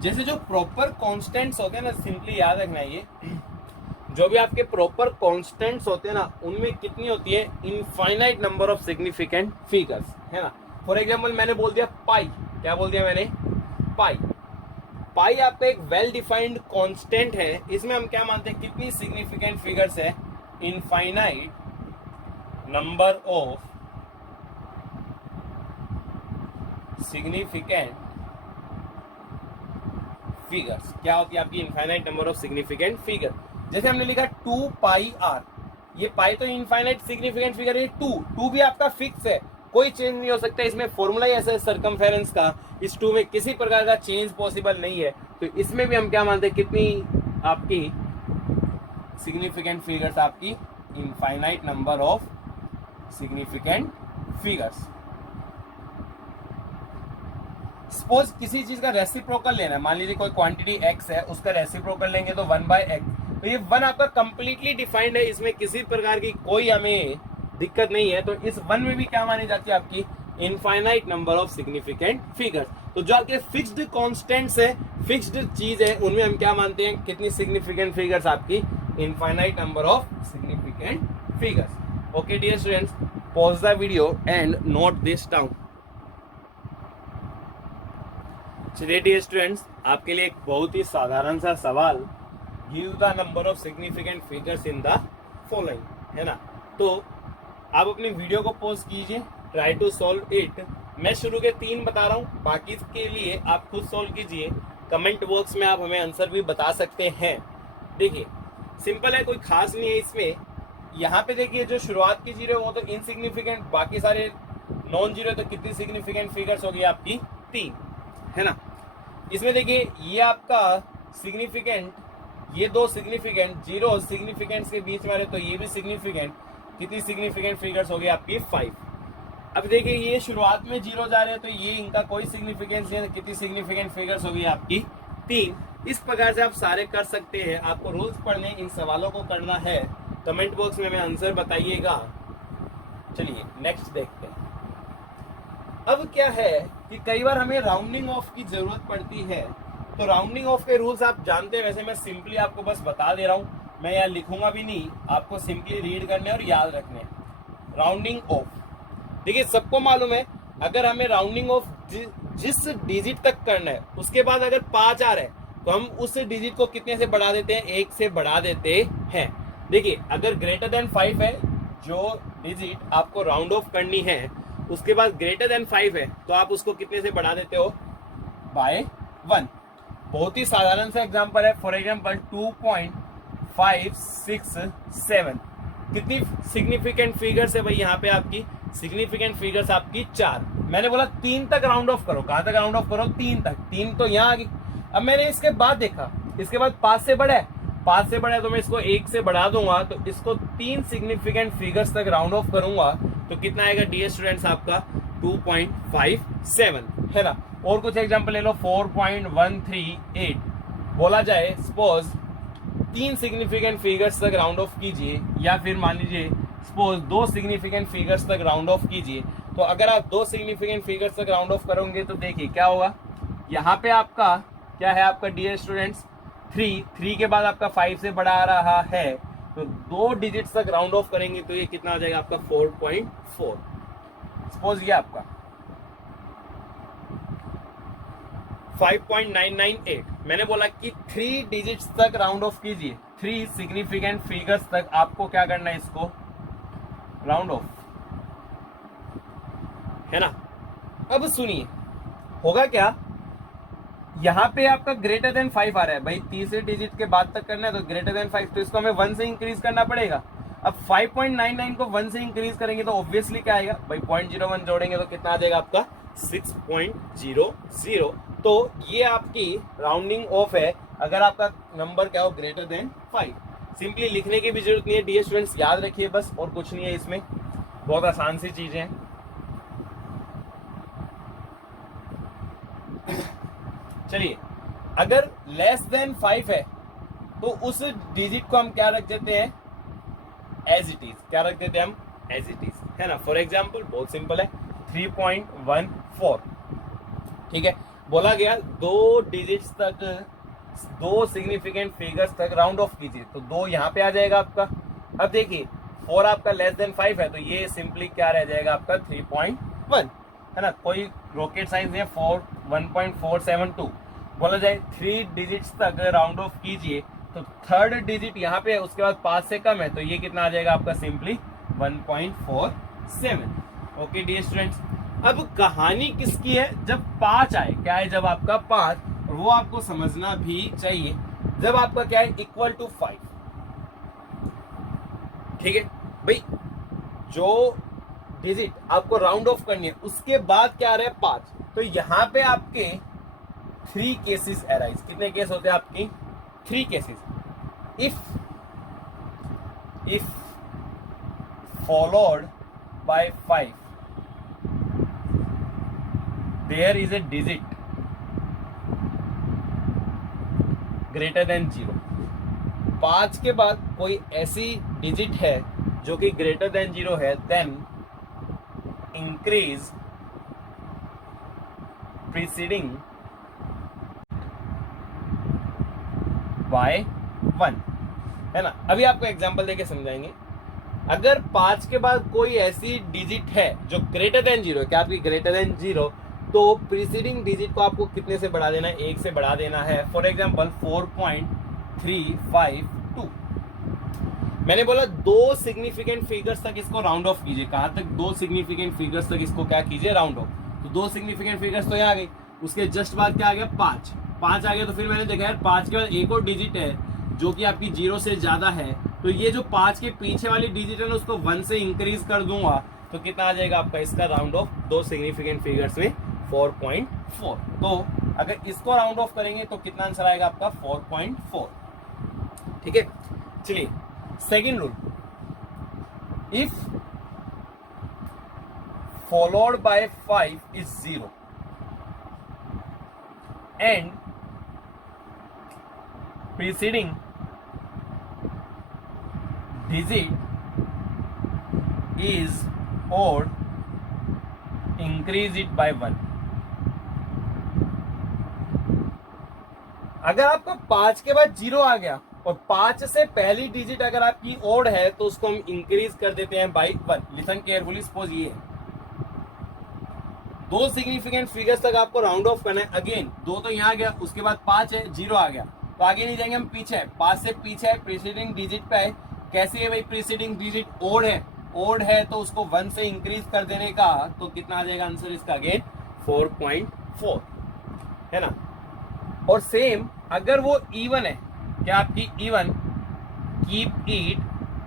जैसे जो प्रॉपर कांस्टेंट्स होते हैं ना, सिंपली याद रखना है ये जो भी आपके प्रॉपर कांस्टेंट्स होते हैं ना, उनमें कितनी होती है infinite number of significant figures, है ना। फॉर एग्जांपल मैंने बोल दिया पाई, क्या बोल दिया मैंने पाई आपका एक वेल डिफाइंड कांस्टेंट है। इसमें हम क्या मानते हैं कितनी सिग्निफिकेंट फिगर्स है infinite number of significant figures. क्या होती है आपकी infinite number of significant figure. जैसे हमने लिखा 2πr, ये पाई तो इनफाइनाइट सिग्निफिकेंट फिगर है, 2 भी आपका फिक्स है, कोई चेंज नहीं हो सकता। इसमें फॉर्मूला ही ऐसा है सर्कमफेरेंस का, इस 2 में किसी प्रकार का चेंज पॉसिबल नहीं है। तो इसमें भी हम क्या मानते हैं कितनी आपकी सिग्निफिकेंट फिगर्स, आपकी infinite number of significant figures. Suppose किसी चीज का रेसिप्रोकल लेना है, मान लीजिए कोई क्वांटिटी x है, उसका रेसिप्रोकल लेंगे तो 1/x। तो ये 1 आपका कंप्लीटली डिफाइंड है, इसमें किसी प्रकार की कोई हमें दिक्कत नहीं है। तो इस 1 में भी क्या मानी जाती है आपकी infinite number of significant figures. तो जो आपके फिक्स्ड कांस्टेंट्स है, फिक्स्ड चीज है, उनमें हम क्या मानते हैं कितनी सिग्निफिकेंट फिगर्स आपकी infinite number of significant figures. Okay dear students, pause the video and note this down. चलिए डियर स्टूडेंट्स, आपके लिए एक बहुत ही साधारण सा सवाल, give the number of significant figures in the following, है ना। तो आप अपनी वीडियो को पॉज कीजिए, ट्राई टू सॉल्व इट। मैं शुरू के 3 बता रहा हूँ, बाकी के लिए आप खुद सॉल्व कीजिए। कमेंट बॉक्स में आप हमें आंसर भी बता सकते हैं। देखिए सिंपल है, कोई खास नहीं है इसमें। यहाँ पे देखिए जो शुरुआत की जीरो वो तो इनसिग्निफिकेंट, बाकी सारे नॉन जीरो। तो कितनी सिग्निफिकेंट फिगर्स होगी आपकी 3, है ना। इसमें देखिए ये आपका सिग्निफिकेंट, ये 2 सिग्निफिकेंट, जीरो सिग्निफिकेंट्स के बीच में आ रहे, तो ये भी सिग्निफिकेंट। कितनी सिग्निफिकेंट फिगर्स होगी आपकी 5। अब देखिए ये शुरुआत में जीरो जा रहे हैं, तो ये इनका कोई सिग्निफिकेंस नहीं है, तो कितनी सिग्निफिकेंट फिगर्स होगी आपकी 3। इस प्रकार से आप सारे कर सकते हैं। आपको रूल्स पढ़ने, इन सवालों को करना है। कमेंट बॉक्स में हमें आंसर बताइएगा। चलिए नेक्स्ट देखते हैं। अब क्या है कि कई बार हमें राउंडिंग ऑफ की जरूरत पड़ती है। तो राउंडिंग ऑफ के रूल्स आप जानते हैं, वैसे मैं सिंपली आपको बस बता दे रहा हूं, मैं यहाँ लिखूंगा भी नहीं, आपको सिंपली रीड करने और याद रखने। राउंडिंग ऑफ, देखिए सबको मालूम है, अगर हमें राउंडिंग ऑफ जिस डिजिट तक करना है उसके बाद अगर 5 आ रहा है तो हम उस डिजिट को कितने से बढ़ा देते हैं, 1 से बढ़ा देते हैं। देखिए अगर ग्रेटर देन 5 है, जो डिजिट आपको राउंड ऑफ करनी है उसके बाद ग्रेटर देन 5 है, तो आप उसको कितने से बढ़ा देते हो, बाय 1। बहुत ही साधारण सा एग्जांपल है। फॉर एग्जांपल 2.567, कितनी सिग्निफिकेंट फिगर्स है भाई यहाँ पे आपकी, सिग्निफिकेंट फिगर्स आपकी 4। मैंने बोला 3 तक राउंड ऑफ करो, कहां तक राउंड ऑफ करो, 3 तक, 3 तो यहां आ गई। अब मैंने इसके बाद देखा, इसके बाद 5 से बड़ा है, 5 से बड़ा है तो मैं इसको 1 से बढ़ा दूंगा, तो इसको 3 सिग्निफिकेंट फिगर्स तक राउंड ऑफ करूंगा तो कितना आएगा डियर स्टूडेंट्स आपका 2.57 है ना। और कुछ एग्जांपल ले लो, 4.138 बोला जाए, सपोज 3 सिग्निफिकेंट फिगर्स तक राउंड ऑफ कीजिए, या फिर मान लीजिए सपोज 2 सिग्निफिकेंट फिगर्स तक राउंड ऑफ कीजिए। तो अगर आप 2 सिग्निफिकेंट फिगर्स तक राउंड ऑफ करोगे तो देखिए क्या होगा, यहाँ पे आपका क्या है आपका डियर स्टूडेंट्स 3 के बाद आपका 5 से बड़ा आ रहा है, तो 2 डिजिट्स तक राउंड ऑफ करेंगे तो ये कितना आ जाएगा आपका 4.4। सपोज ये आपका 5.998, मैंने बोला कि 3 डिजिट्स तक राउंड ऑफ कीजिए, 3 सिग्निफिकेंट फिगर्स तक आपको क्या करना है, इसको राउंड ऑफ, है ना। अब सुनिए होगा क्या, यहां पे आपका ग्रेटर देन 5 आ रहा है भाई, तीसरे डिजिट के बाद तक करना है तो ग्रेटर देन 5, तो इसको हमें 1 से इंक्रीज करना पड़ेगा। अब 5.99 को 1 से इंक्रीज करेंगे तो ऑब्वियसली क्या आएगा भाई, 0.01 जोड़ेंगे तो कितना आ जाएगा आपका 6.00। तो ये आपकी राउंडिंग ऑफ है अगर आपका नंबर क्या हो ग्रेटर देन 5। सिंपली लिखने की भी जरूरत नहीं है डियर स्टूडेंट्स, याद रखिए बस, और कुछ नहीं है इसमें, बहुत आसान सी चीजें हैं। चलिए अगर लेस देन 5 है तो उस डिजिट को हम क्या रख देते हैं, एज इट इज, क्या रख देते हैं हम, एज इट इज, है ना। फॉर एग्जाम्पल बहुत सिंपल है 3.14, ठीक है। बोला गया 2 डिजिट्स तक, 2 सिग्निफिकेंट फिगर्स तक राउंड ऑफ कीजिए, तो 2 यहाँ पे आ जाएगा आपका। अब देखिए 4 आपका लेस देन 5 है तो ये सिंपली क्या रह जाएगा आपका 3.1, है ना। कोई रॉकेट साइंस नहीं है, 1.472 बोला जाए 3 डिजिट्स तक राउंड ऑफ कीजिए तो 3rd डिजिट यहाँ पे है, उसके बाद 5 से कम है तो ये कितना आ जाएगा आपका सिंपली 1.47। ओके डियर स्टूडेंट्स, अब कहानी किसकी है, जब 5 आए, क्या है जब आपका 5, और वो आपको समझना भी चाहिए, जब आपका क्या है इक्वल टू 5, ठीक है भाई। जो डिजिट आपको राउंड ऑफ करनी है उसके बाद क्या आ रहा है 5, तो यहां पे आपके 3 केसेस अराइज, कितने केस होते हैं आपकी 3 cases. If followed by 5 there is a digit greater than 0, 5 के बाद कोई ऐसी डिजिट है जो कि ग्रेटर देन 0 है, देन इंक्रीज प्रीसीडिंग बाय 1, है ना। अभी आपको एग्जांपल देके समझाएंगे। अगर 5 के बाद कोई ऐसी डिजिट है जो ग्रेटर देन 0 है, क्या आपकी ग्रेटर देन 0, तो प्रीसीडिंग डिजिट को आपको कितने से बढ़ा देना है, 1 से बढ़ा देना है। फॉर एग्जांपल 4.352, मैंने बोला 2 सिग्निफिकेंट फिगर्स तक इसको राउंड ऑफ कीजिए, कहां तक, 2 सिग्निफिकेंट फिगर्स तक इसको क्या कीजिए राउंड ऑफ। तो 2 सिग्निफिकेंट फिगर्स तो यहाँ आ गई, उसके जस्ट बाद क्या आ गया 5 आ गया, तो फिर मैंने देखा यार 5 के बाद एक और डिजिट है जो कि आपकी 0 से ज्यादा है, तो ये जो 5 के पीछे वाली डिजिट है ना उसको 1 से इंक्रीज कर दूंगा तो कितना आ जाएगा आपका इसका राउंड ऑफ 2 सिग्निफिकेंट फिगर्स में 4.4। तो अगर इसको राउंड ऑफ करेंगे तो कितना आंसर आएगा आपका 4.4, ठीक है। चलिए second rule, if followed by 5 is 0 and preceding digit is odd, increase it by 1। अगर आपका 5 के बाद 0 आ गया और 5 से पहली डिजिट अगर आपकी ओड है तो उसको हम इंक्रीज कर देते हैं बाई 1। लिसन केयरफुली, सपोज ये 2 सिग्निफिकेंट फिगर्स तक आपको राउंड ऑफ करना है। अगेन 2 तो यहाँ आ गया, उसके बाद 5 है, 0 आ गया, तो आगे नहीं जाएंगे हम, पीछे है, 5 से पीछे है, प्रीसीडिंग डिजिट पे है। कैसे है भाई, प्रीसीडिंग डिजिट ओड है तो उसको 1 से इंक्रीज कर देने का, तो कितना आ जाएगा आंसर इसका अगेन 4.4, है ना। और सेम अगर वो इवन है, क्या आपकी even, keep it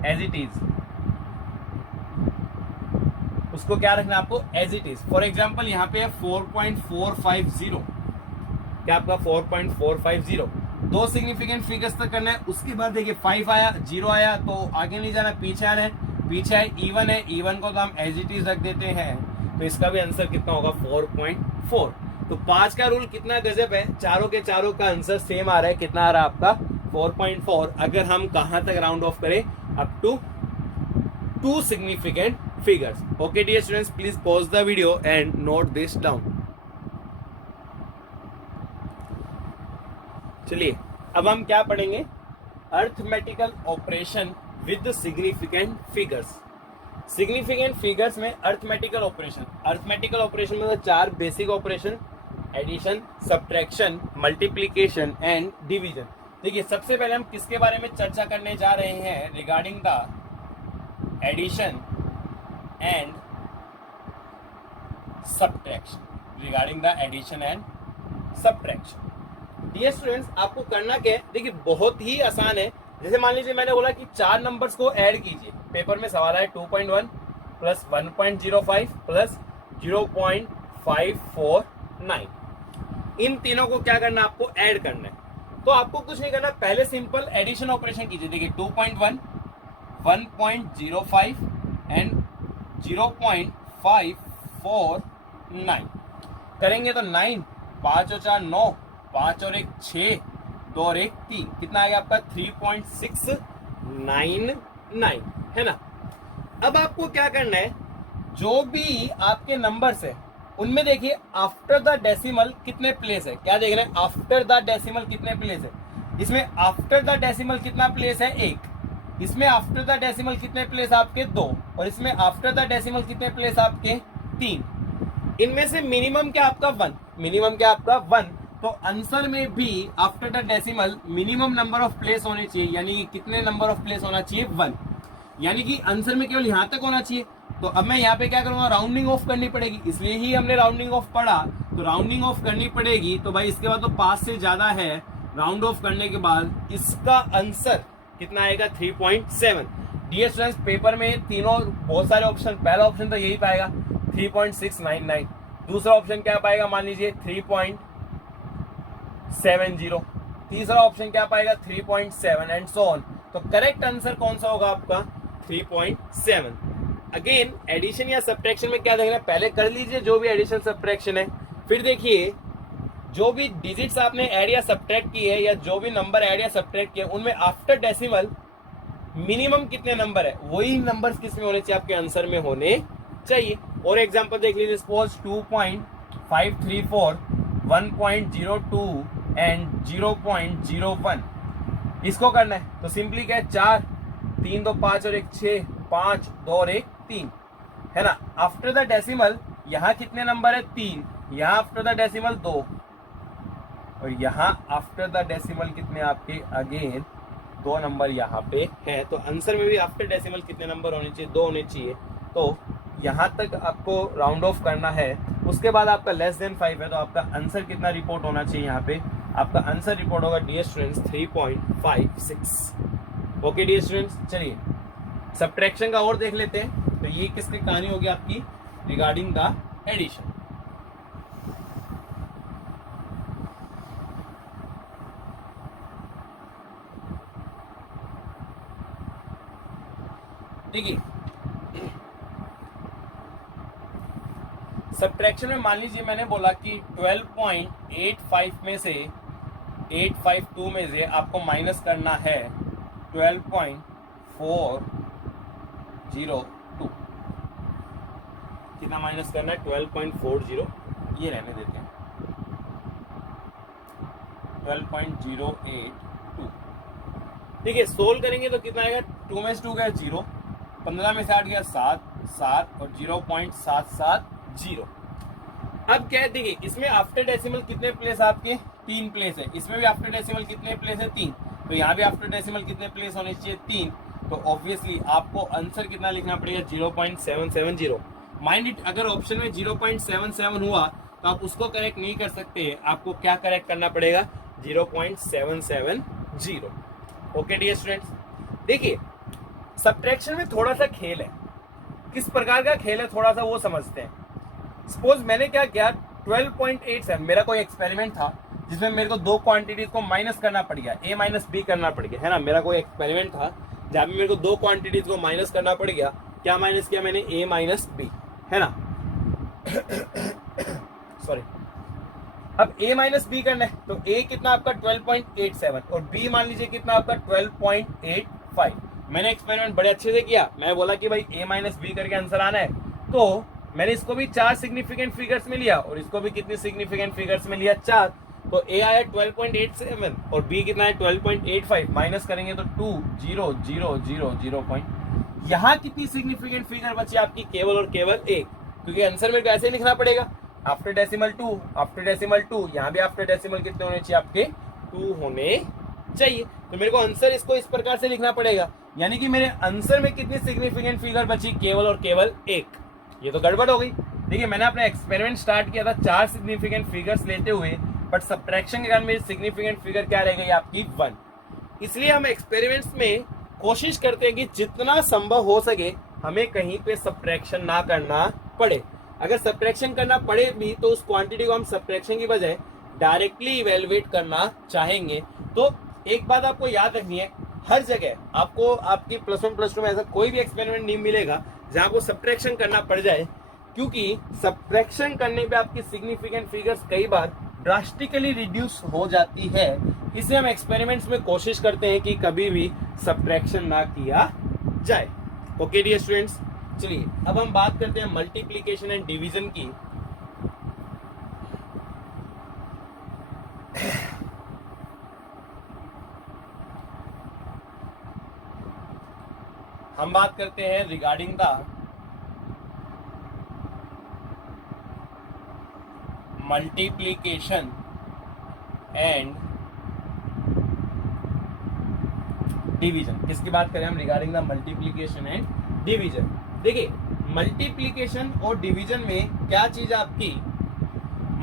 as it is, उसको क्या रखना है आपको as it is. For example यहाँ पे है 4.450, क्या आपका 4.450, दो सिग्निफिकेंट फिगर्स तक करना है। उसके बाद देखिए 5 आया, 0 आया, तो आगे नहीं जाना, पीछे आना है। पीछे है इवन है, इवन को तो हम एज इट इज रख देते हैं, तो इसका भी आंसर कितना होगा 4.4। तो 5 का रूल कितना गजब है, चारों के चारों का आंसर सेम आ रहा है, कितना आ रहा है आपका 4.4। अगर हम कहां तक राउंड ऑफ करें, up to 2 significant figures. Okay dear students, please pause the video and note this down. चलिए अब हम क्या पढ़ेंगे, arithmetical operation with significant figures. Significant figures में अर्थमेटिकल ऑपरेशन, अर्थमेटिकल ऑपरेशन में 4 basic operation, addition, subtraction, multiplication and division. देखिए सबसे पहले हम किसके बारे में चर्चा करने जा रहे हैं, regarding the addition and subtraction, regarding the addition and subtraction. Dear students, आपको करना क्या है, देखिए बहुत ही आसान है। जैसे मान लीजिए मैंने बोला कि 4 नंबर्स को ऐड कीजिए, पेपर में सवाल है 2.1 प्लस 1.05 प्लस 0.549, इन तीनों को क्या करना है, आपको ऐड करना है। तो आपको कुछ नहीं करना, पहले सिंपल एडिशन ऑपरेशन कीजिए। देखिए 2.1, 1.05 एंड 0.549 करेंगे तो 9, 5 और 4 9, 5 और 1 6, 2 और 1 3, कितना आ गया आपका 3.699, है ना। अब आपको क्या करना है, जो भी आपके नंबर्स है उनमें देखिए आफ्टर द डेसिमल कितने प्लेस है, क्या देख रहे हैं, आफ्टर द डेसिमल कितने प्लेस है। इसमें आफ्टर द डेसिमल कितना प्लेस है 1, इसमें आफ्टर द डेसिमल कितने प्लेस आपके 2, और इसमें आफ्टर द डेसिमल कितने प्लेस आपके 3। इनमें से मिनिमम क्या आपका 1, मिनिमम क्या आपका 1। तो आंसर में भी after the decimal minimum number of place होने चाहिए, यानी कि कितने नंबर ऑफ प्लेस होना चाहिए 1, यानी कि आंसर में केवल यहां तक होना चाहिए। तो अब मैं यहाँ पे क्या करूंगा, राउंडिंग ऑफ करनी पड़ेगी, इसलिए ही हमने राउंडिंग ऑफ पढ़ा, तो राउंडिंग ऑफ करनी पड़ेगी। तो भाई इसके बाद तो 5 से ज्यादा है, राउंड ऑफ करने के बाद इसका आंसर कितना आएगा 3.7। डियर स्टूडेंट्स, पेपर में तीनों बहुत सारे ऑप्शन, पहला ऑप्शन तो यही पाएगा 3.699, दूसरा ऑप्शन क्या पाएगा, मान लीजिए 3.70, तीसरा ऑप्शन क्या पाएगा 3.7 एंड सो ऑन। तो करेक्ट आंसर कौन सा होगा आपका 3.7। अगेन एडिशन या सब्ट्रैक्शन में क्या देखना है, पहले कर लीजिए जो भी एडिशन सब्ट्रैक्शन है, फिर देखिए जो भी डिजिट्स आपने ऐड या सब्ट्रैक्ट की है, या जो भी नंबर ऐड या सब्ट्रैक्ट किए, उनमें आफ्टर डेसिमल मिनिमम कितने नंबर है, वही नंबर्स किस में होने चाहिए, आपके आंसर में होने चाहिए। और एग्जांपल देख लीजिए, सपोज 2.534, 1.02 एंड 0.01, इसको करना है तो सिंपली क्या है, 4 3 2 5 और 1 6, 5 2 और 1 3, है ना। आफ्टर द डेसिमल यहाँ कितने नंबर है 3, यहाँ आफ्टर द डेसिमल 2, और यहाँ आफ्टर द डेसिमल कितने आपके अगेन 2 नंबर यहाँ पे है। तो आंसर में भी आफ्टर डेसिमल कितने नंबर होने चाहिए, 2 होने चाहिए। तो यहाँ तक आपको राउंड ऑफ करना है। उसके बाद आपका लेस देन 5 है, तो आपका आंसर कितना रिपोर्ट होना चाहिए, यहाँ पे आपका आंसर रिपोर्ट होगा dear students 3.56। Okay dear students, चलिए सब्ट्रैक्शन का और देख लेते हैं। तो ये किसकी कहानी होगी आपकी, रिगार्डिंग द एडिशन। देखिए सब्ट्रैक्शन में मान लीजिए मैंने बोला कि 12.85 में से 852 में से आपको माइनस करना है 12.402, कितना माइनस करना है 12.40, ये रहने देते हैं 12.082। ठीक है, सोल्व करेंगे तो कितना आएगा, 2 में से 2 गया 0, 15 में से 8 गया 7 7 और 0.770। अब क्या है, देखिए इसमें आफ्टर डेसिमल कितने प्लेस आपके 3 प्लेस है, इसमें भी आफ्टर डेसिमल कितने प्लेस है 3, तो यहाँ भी आफ्टर डेसिमल कितने प्लेस होने चाहिए 3। तो ऑब्वियसली आपको आंसर कितना लिखना पड़ेगा 0.770। माइंड इट, अगर ऑप्शन में 0.77 हुआ तो आप उसको करेक्ट नहीं कर सकते, आपको क्या करेक्ट करना पड़ेगा 0.770। ओके डियर स्टूडेंट्स, देखिए सब्ट्रैक्शन में थोड़ा सा खेल है। किस प्रकार का खेल है थोड़ा सा वो समझते हैं। सपोज मैंने क्या किया, 12.87 मेरा कोई एक्सपेरिमेंट था जिसमें मेरे को दो क्वांटिटीज को माइनस करना पड़ गया, a माइनस बी करना पड़ गया, है ना। मेरा कोई एक्सपेरिमेंट था जहां पे मेरे को दो क्वांटिटीज को माइनस करना पड़ गया। क्या माइनस किया मैंने, a माइनस बी, है ना। सॉरी, अब a माइनस बी करना है तो a कितना आपका 12.87 और b मान लीजिए कितना आपका 12.85। मैंने एक्सपेरिमेंट बड़े अच्छे से किया, मैं बोला कि भाई a माइनस बी करके आंसर आना है, तो मैंने इसको भी 4 सिग्निफिकेंट फिगर्स में लिया और इसको भी कितनी सिग्निफिकेंट फिगर्स में लिया, 4। तो a आया 12.87 और b कितना है 12.85, माइनस करेंगे तो 2 0 0 0 0 पॉइंट। यहाँ कितनी सिग्निफिकेंट फिगर बची आपकी, केवल और केवल एक, क्योंकि आंसर में ऐसे लिखना पड़ेगा आफ्टर डेसिमल 2, आफ्टर डेसिमल 2, यहाँ भी आफ्टर डेसिमल कितने होने चाहिए आपके, 2 होने चाहिए। तो मेरे को आंसर इसको इस प्रकार से लिखना पड़ेगा, यानी कि मेरे आंसर में कितनी सिग्निफिकेंट फिगर बची, केवल और केवल एक। ये तो गड़बड़ हो गई। देखिए मैंने अपना एक्सपेरिमेंट स्टार्ट किया था 4 सिग्निफिकेंट फिगर्स लेते हुए, बट सब्ट्रैक्शन के कारण मेरी सिग्निफिकेंट फिगर क्या रह गई आपकी, 1। इसलिए हम एक्सपेरिमेंट्स में कोशिश करते हैं कि जितना संभव हो सके हमें कहीं पे सब्ट्रैक्शन ना करना पड़े। अगर सब्ट्रैक्शन करना पड़े भी तो उस क्वांटिटी को हम सब्ट्रैक्शन की बजाय डायरेक्टली इवेलुएट करना चाहेंगे। तो एक बात आपको याद रखनी है, हर जगह आपको आपकी +1 +2 में ऐसा कोई भी एक्सपेरिमेंट नहीं मिलेगा जहां आपको सब्ट्रैक्शन करना पड़ जाए, क्योंकि सब्ट्रैक्शन करने पे आपकी सिग्निफिकेंट फिगर्स कई बार ड्रास्टिकली रिड्यूस हो जाती है। इसलिए हम एक्सपेरिमेंट्स में कोशिश करते हैं कि कभी भी सब्ट्रैक्शन ना किया जाए। ओके डियर स्टूडेंट्स, चलिए अब हम बात करते हैं मल्टीप्लिकेशन एंड डिवीजन की। हम बात करते हैं regarding the multiplication and division. किसकी बात करें हम, regarding the multiplication and division. देखिए मल्टीप्लिकेशन और डिवीजन में क्या चीज आपकी,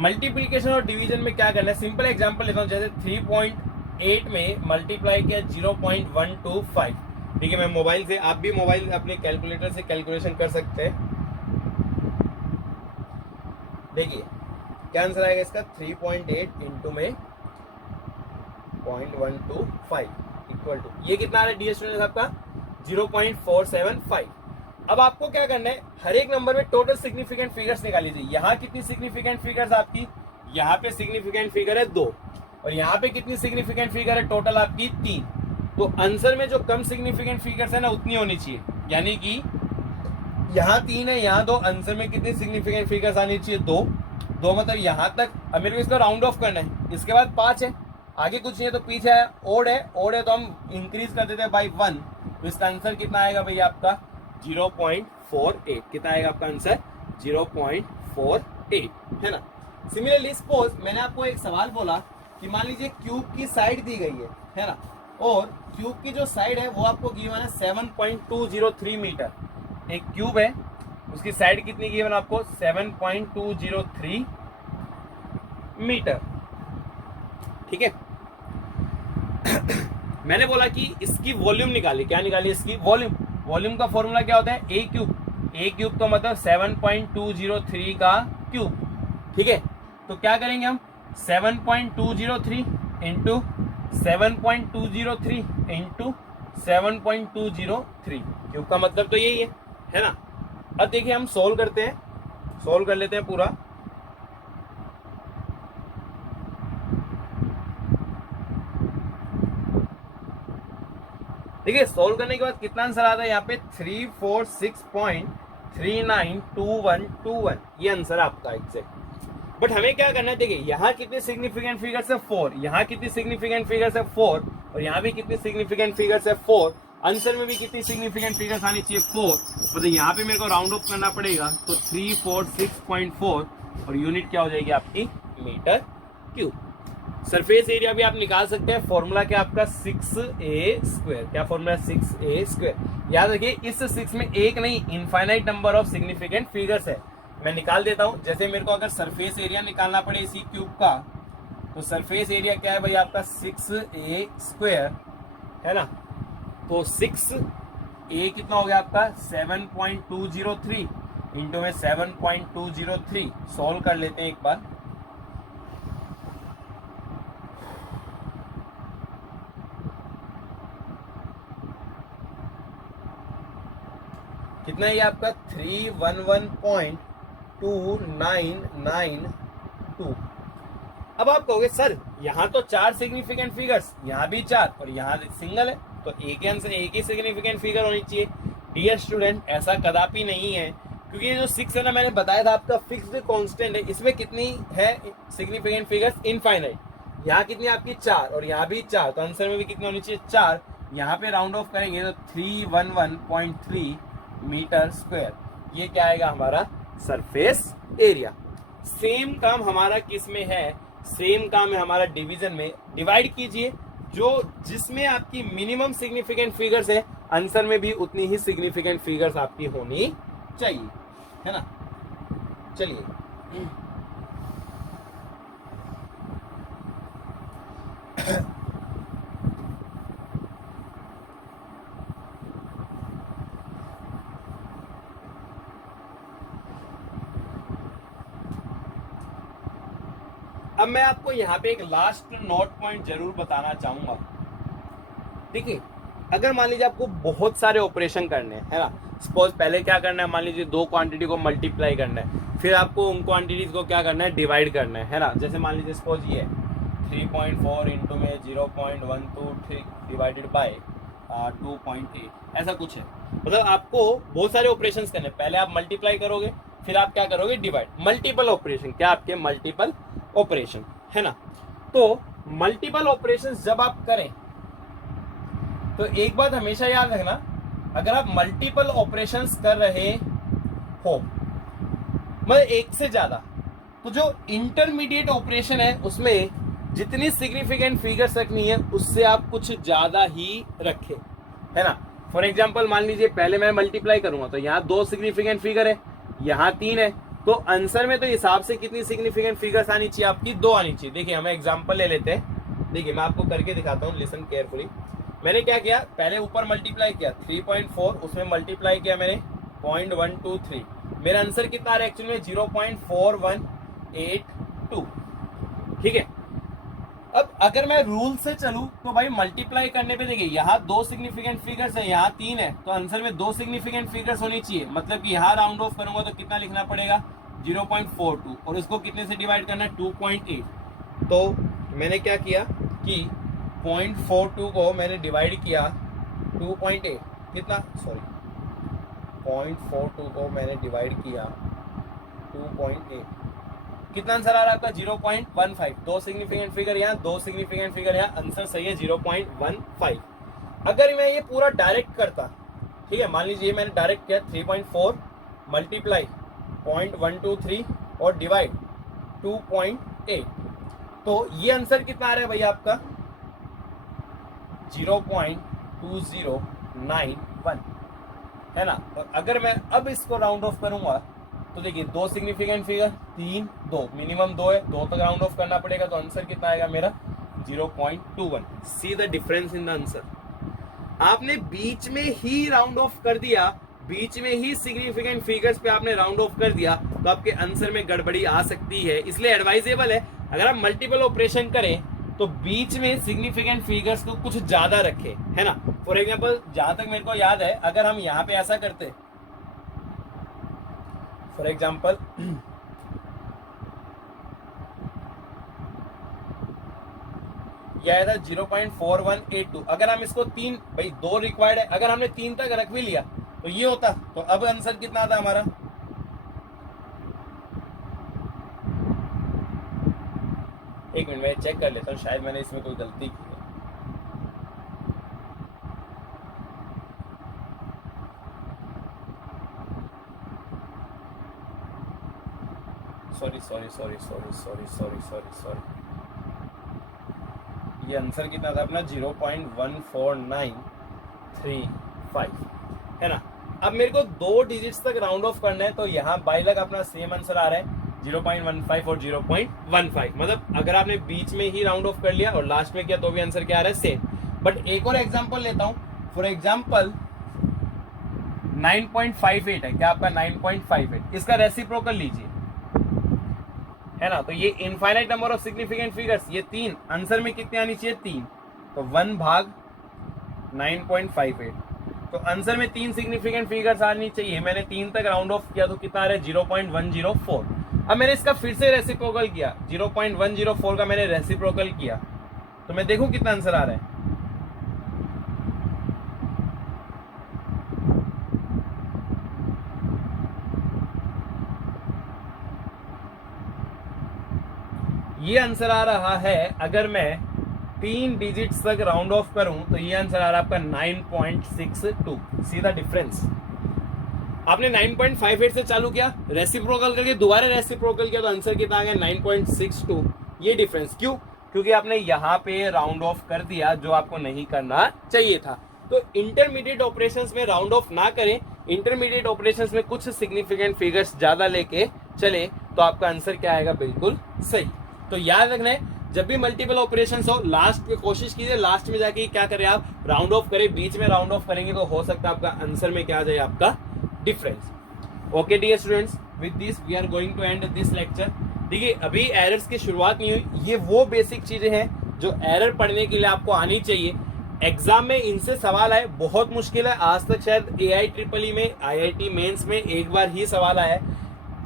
मल्टीप्लिकेशन और डिवीजन में क्या करना है, सिंपल एग्जांपल लेता हूं। जैसे 3.8 में मल्टीप्लाई किया 0.125। ठीक है, मैं मोबाइल से, आप भी मोबाइल अपने कैलकुलेटर से कैलकुलेशन कर सकते हैं। देखिए क्या आंसर आएगा इसका, 3.8 इंटू में 0.125 इक्वल टू, ये कितना आ रहा है डियर स्टूडेंट्स आपका, 0.475। अब आपको क्या करना है, हर एक नंबर में टोटल सिग्निफिकेंट फिगर्स निकाल लीजिए। यहाँ कितनी सिग्निफिकेंट फिगर्स आपकी, यहाँ पे सिग्निफिकेंट फिगर है 2 और यहाँ पे कितनी सिग्निफिकेंट फिगर है टोटल आपकी 3। तो आंसर में जो कम सिग्निफिकेंट फिगर्स है ना उतनी होनी चाहिए, यानी कि यहाँ 3 है, यहाँ 2, आंसर में कितनी सिग्निफिकेंट फिगर्स आनी चाहिए, 2 मतलब यहाँ तक। अब मेरे को इसका राउंड ऑफ करना है, इसके बाद 5 है, आगे कुछ नहीं है, तो पीछे है ओड है तो हम इंक्रीज कर देते हैं बाई 1। तो इसका आंसर कितना आएगा भाई आपका 0.48। कितना आएगा आपका आंसर 0.48, है ना। सिमिलरली सपोज मैंने आपको एक सवाल बोला कि मान लीजिए क्यूब की साइड दी गई है ना, और क्यूब की जो साइड है वो आपको गिवन है 7.203 मीटर। एक क्यूब है उसकी साइड कितनी गिवन आपको, 7.203 मीटर। ठीक है, मैंने बोला कि इसकी वॉल्यूम निकाली, क्या निकाली इसकी वॉल्यूम। वॉल्यूम का फॉर्मूला क्या होता है, ए क्यूब तो मतलब 7.203 का क्यूब। ठीक है, तो क्या करेंगे हम, 7.203 इंटू 7.203 इंटू 7.203, क्यूब का मतलब तो यही है ना। अब देखिए हम सोल्व कर लेते हैं पूरा। देखिए सोल्व करने के बाद कितना आंसर आता है यहाँ पे 346.392121, ये आंसर आपका एग्जैक्ट। बट हमें क्या करना है, देखिए यहाँ कितने सिग्निफिकेंट फिगर्स है 4, यहाँ कितनी सिग्निफिकेंट फिगर्स है 4 और यहाँ भी कितनी सिग्निफिकेंट फिगर्स है 4। आंसर में भी कितनी सिग्निफिकेंट फिगर्स आनी चाहिए 4, मतलब यहाँ पे मेरे को राउंड ऑफ करना पड़ेगा, तो 346.4 और यूनिट क्या हो जाएगी आपकी मीटर क्यूब। सरफेस एरिया भी आप निकाल सकते हैं, फॉर्मूला क्या आपका 6a²। क्या फॉर्मूला 6a²। याद रखिए इस 6 में एक नहीं, infinite number of significant figures है। मैं निकाल देता हूं, जैसे मेरे को अगर सरफेस एरिया निकालना पड़े इसी क्यूब का, तो सरफेस एरिया क्या है भाई आपका 6a², है ना। तो 6a² ए कितना हो गया आपका 7.203 इंटू में 7.203 सॉल्व कर लेते हैं एक बार। कितना है ये आपका 311.2992। अब आप कहोगे सर यहाँ तो 4 सिग्निफिकेंट फिगर्स, यहाँ भी 4 और यहाँ सिंगल है, तो एक ही आंसर, एक ही सिग्निफिकेंट फिगर होनी चाहिए। डियर स्टूडेंट, ऐसा कदापि नहीं है, क्योंकि ये जो 6 है ना, मैंने बताया था आपका फिक्स्ड कांस्टेंट है। इसमें कितनी है सिग्निफिकेंट फिगर्स? इनफाइनाइट। यहाँ कितनी आपकी 4 और यहाँ भी 4, तो आंसर में भी कितनी होनी चाहिए? 4। यहाँ पे राउंड ऑफ करेंगे तो 311.3 मीटर स्क्वायर, ये क्या आएगा हमारा सरफेस एरिया। सेम काम हमारा किस में है? सेम काम है हमारा डिवीजन में। डिवाइड कीजिए, जो जिसमें आपकी मिनिमम सिग्निफिकेंट फिगर्स है, आंसर में भी उतनी ही सिग्निफिकेंट फिगर्स आपकी होनी चाहिए, है ना। चलिए अब मैं आपको यहाँ पे एक लास्ट नोट पॉइंट जरूर बताना चाहूंगा। देखिए, अगर मान लीजिए आपको बहुत सारे ऑपरेशन करने हैं, है ना। सपोज पहले क्या करना है, मान लीजिए 2 क्वांटिटी को मल्टीप्लाई करना है, फिर आपको उन क्वांटिटीज को क्या करना है? डिवाइड करना है ना। जैसे मान लीजिए सपोज ये 3.4 इंटू में 0.123 डिवाइडेड बाय 2.8, ऐसा कुछ है। मतलब आपको बहुत सारे ऑपरेशंस करने हैं। पहले आप मल्टीप्लाई करोगे, फिर आप क्या करोगे? डिवाइड। मल्टीपल ऑपरेशन, क्या आपके मल्टीपल ऑपरेशन, है ना। तो मल्टीपल ऑपरेशंस जब आप करें तो एक बात हमेशा याद रखना, अगर आप मल्टीपल ऑपरेशंस कर रहे हो, मतलब एक से ज्यादा, तो जो इंटरमीडिएट ऑपरेशन है उसमें जितनी सिग्निफिकेंट फिगर्स रखनी है उससे आप कुछ ज्यादा ही रखें, है ना। फॉर एग्जांपल मान लीजिए पहले मैं मल्टीप्लाई करूंगा तो यहाँ 2 सिग्निफिकेंट फिगर है, यहाँ 3 है, तो आंसर में तो हिसाब से कितनी सिग्निफिकेंट फिगर्स आनी चाहिए? आपकी 2 आनी चाहिए। देखिए हमें एग्जांपल ले लेते हैं। देखिए मैं आपको करके दिखाता हूँ, लिसन केयरफुली। मैंने क्या किया, पहले ऊपर मल्टीप्लाई किया 3.4, उसमें मल्टीप्लाई किया मैंने 0.123, मेरा आंसर कितना आ रहा है एक्चुअली में? 0.4182। ठीक है। अब अगर मैं रूल से चलूं तो भाई मल्टीप्लाई करने पे देखिए यहाँ 2 सिग्निफिकेंट फिगर्स है, यहाँ 3 है, तो आंसर में 2 सिग्निफिकेंट फिगर्स होनी चाहिए। मतलब कि यहाँ राउंड ऑफ करूंगा तो कितना लिखना पड़ेगा? 0.42, और इसको कितने से डिवाइड करना है? 2.8। तो मैंने क्या किया कि 0.42 को मैंने डिवाइड किया 2.8, कितना, सॉरी 0.42 को मैंने डिवाइड किया 2.8, कितना आंसर आ रहा है आपका? 0.15। 2 सिग्निफिकेंट फिगर यहाँ, 2 सिग्निफिकेंट फिगर यहाँ, आंसर सही है 0.15। अगर मैं ये पूरा डायरेक्ट करता, ठीक है, मान लीजिए मैंने डायरेक्ट किया 3.4 मल्टीप्लाई 0.123 और डिवाइड 2.8, तो ये आंसर कितना आ रहा है भैया आपका? 0.2091, है ना। और अगर मैं अब इसको राउंड ऑफ करूंगा तो देखिए 2 सिग्निफिकेंट फिगर, 3, 2, मिनिमम 2 है, 2 तक राउंड ऑफ करना पड़ेगा, तो आंसर कितना आएगा मेरा? 0.21। See the difference in the answer. आपने बीच में ही राउंड ऑफ कर दिया, बीच में ही सिग्निफिकेंट फिगर्स पे आपने राउंड ऑफ कर दिया, तो आपके आंसर में गड़बड़ी आ सकती है। इसलिए एडवाइजेबल है अगर आप मल्टीपल ऑपरेशन करें तो बीच में सिग्निफिकेंट फिगर्स को कुछ ज्यादा रखें, है ना। फॉर एग्जाम्पल जहां तक मेरे को याद है, अगर हम यहाँ पे ऐसा करते, फॉर एग्जाम्पल यह आया था 0.4182, अगर हम इसको 3, भाई 2 रिक्वायर्ड है, अगर हमने 3 तक रख भी लिया तो ये होता, तो अब आंसर कितना था हमारा? एक मिनट मैं चेक कर लेता हूँ, शायद मैंने इसमें कोई गलती की है। सॉरी, ये आंसर कितना था अपना? 0.14935, है ना। अब मेरे को 2 डिजिट्स तक राउंड ऑफ करना है, तो यहाँ बाई लग अपना सेम आंसर आ रहा है 0.15 और 0.15। मतलब अगर आपने बीच में ही राउंड ऑफ कर लिया और लास्ट में किया तो भी आंसर क्या आ रहा है? सेम। बट एक और एग्जांपल लेता हूं। फॉर एग्जांपल 9.58 है, क्या आपका 9.58, इसका रेसिप्रोकल लीजिए, है ना। तो ये infinite number of significant figures, ये 3, आंसर में कितने आनी चाहिए 3, तो 1 भाग 9.58, तो आंसर में 3 सिग्निफिकेंट फिगर्स आनी चाहिए। मैंने 3 तक राउंड ऑफ किया तो कितना आ रहा है 0.104। अब मैंने इसका फिर से रेसिप्रोकल किया, 0.104 का मैंने रेसिप्रोकल किया, तो मैं देखूं कितना आंसर आ रहा है। ये आंसर आ रहा है, अगर मैं 3 डिजिट्स तक राउंड ऑफ करूं तो ये आंसर आ रहा है आपका 9.62। सीधा डिफरेंस, आपने 9.58 से चालू किया, रेसिप्रोकल करके दोबारा रेसिप्रोकल किया तो आंसर कितना आ गया 9.62। ये डिफरेंस क्यों? क्योंकि आपने यहाँ पे राउंड ऑफ कर दिया जो आपको नहीं करना चाहिए था। तो इंटरमीडिएट ऑपरेशंस में राउंड ऑफ ना करें, इंटरमीडिएट ऑपरेशंस में कुछ सिग्निफिकेंट फिगर्स ज्यादा लेके चले तो आपका आंसर क्या आएगा, बिल्कुल सही। तो याद रखना है, जब भी मल्टीपल ऑपरेशंस हो लास्ट में कोशिश कीजिए लास्ट में जाके क्या करें आप, राउंड ऑफ करें। बीच में राउंड ऑफ करेंगे तो हो सकता है आपका आंसर में क्या आ जाए, आपका difference. Okay dear students, with this we are going to end this lecture. देखिए अभी एरर्स की शुरुआत नहीं हुई, ये वो बेसिक चीजें हैं जो एरर पढ़ने के लिए आपको आनी चाहिए। एग्जाम में इनसे सवाल आए, बहुत मुश्किल है, आज तक शायद AIEEE में, IIT मेंस में एक बार ही सवाल आया है।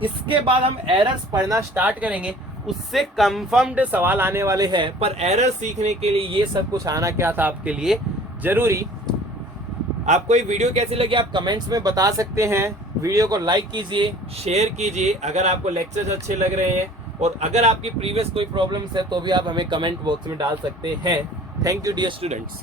इसके बाद हम एरर्स पढ़ना स्टार्ट करेंगे, उससे कंफर्म्ड सवाल आने वाले हैं। पर एरर सीखने के लिए ये सब कुछ आना क्या था आपके लिए जरूरी। आपको ये वीडियो कैसी लगी आप कमेंट्स में बता सकते हैं। वीडियो को लाइक कीजिए, शेयर कीजिए अगर आपको लेक्चर्स अच्छे लग रहे हैं, और अगर आपकी प्रीवियस कोई प्रॉब्लम्स है तो भी आप हमें कमेंट बॉक्स में डाल सकते हैं। Thank you dear students.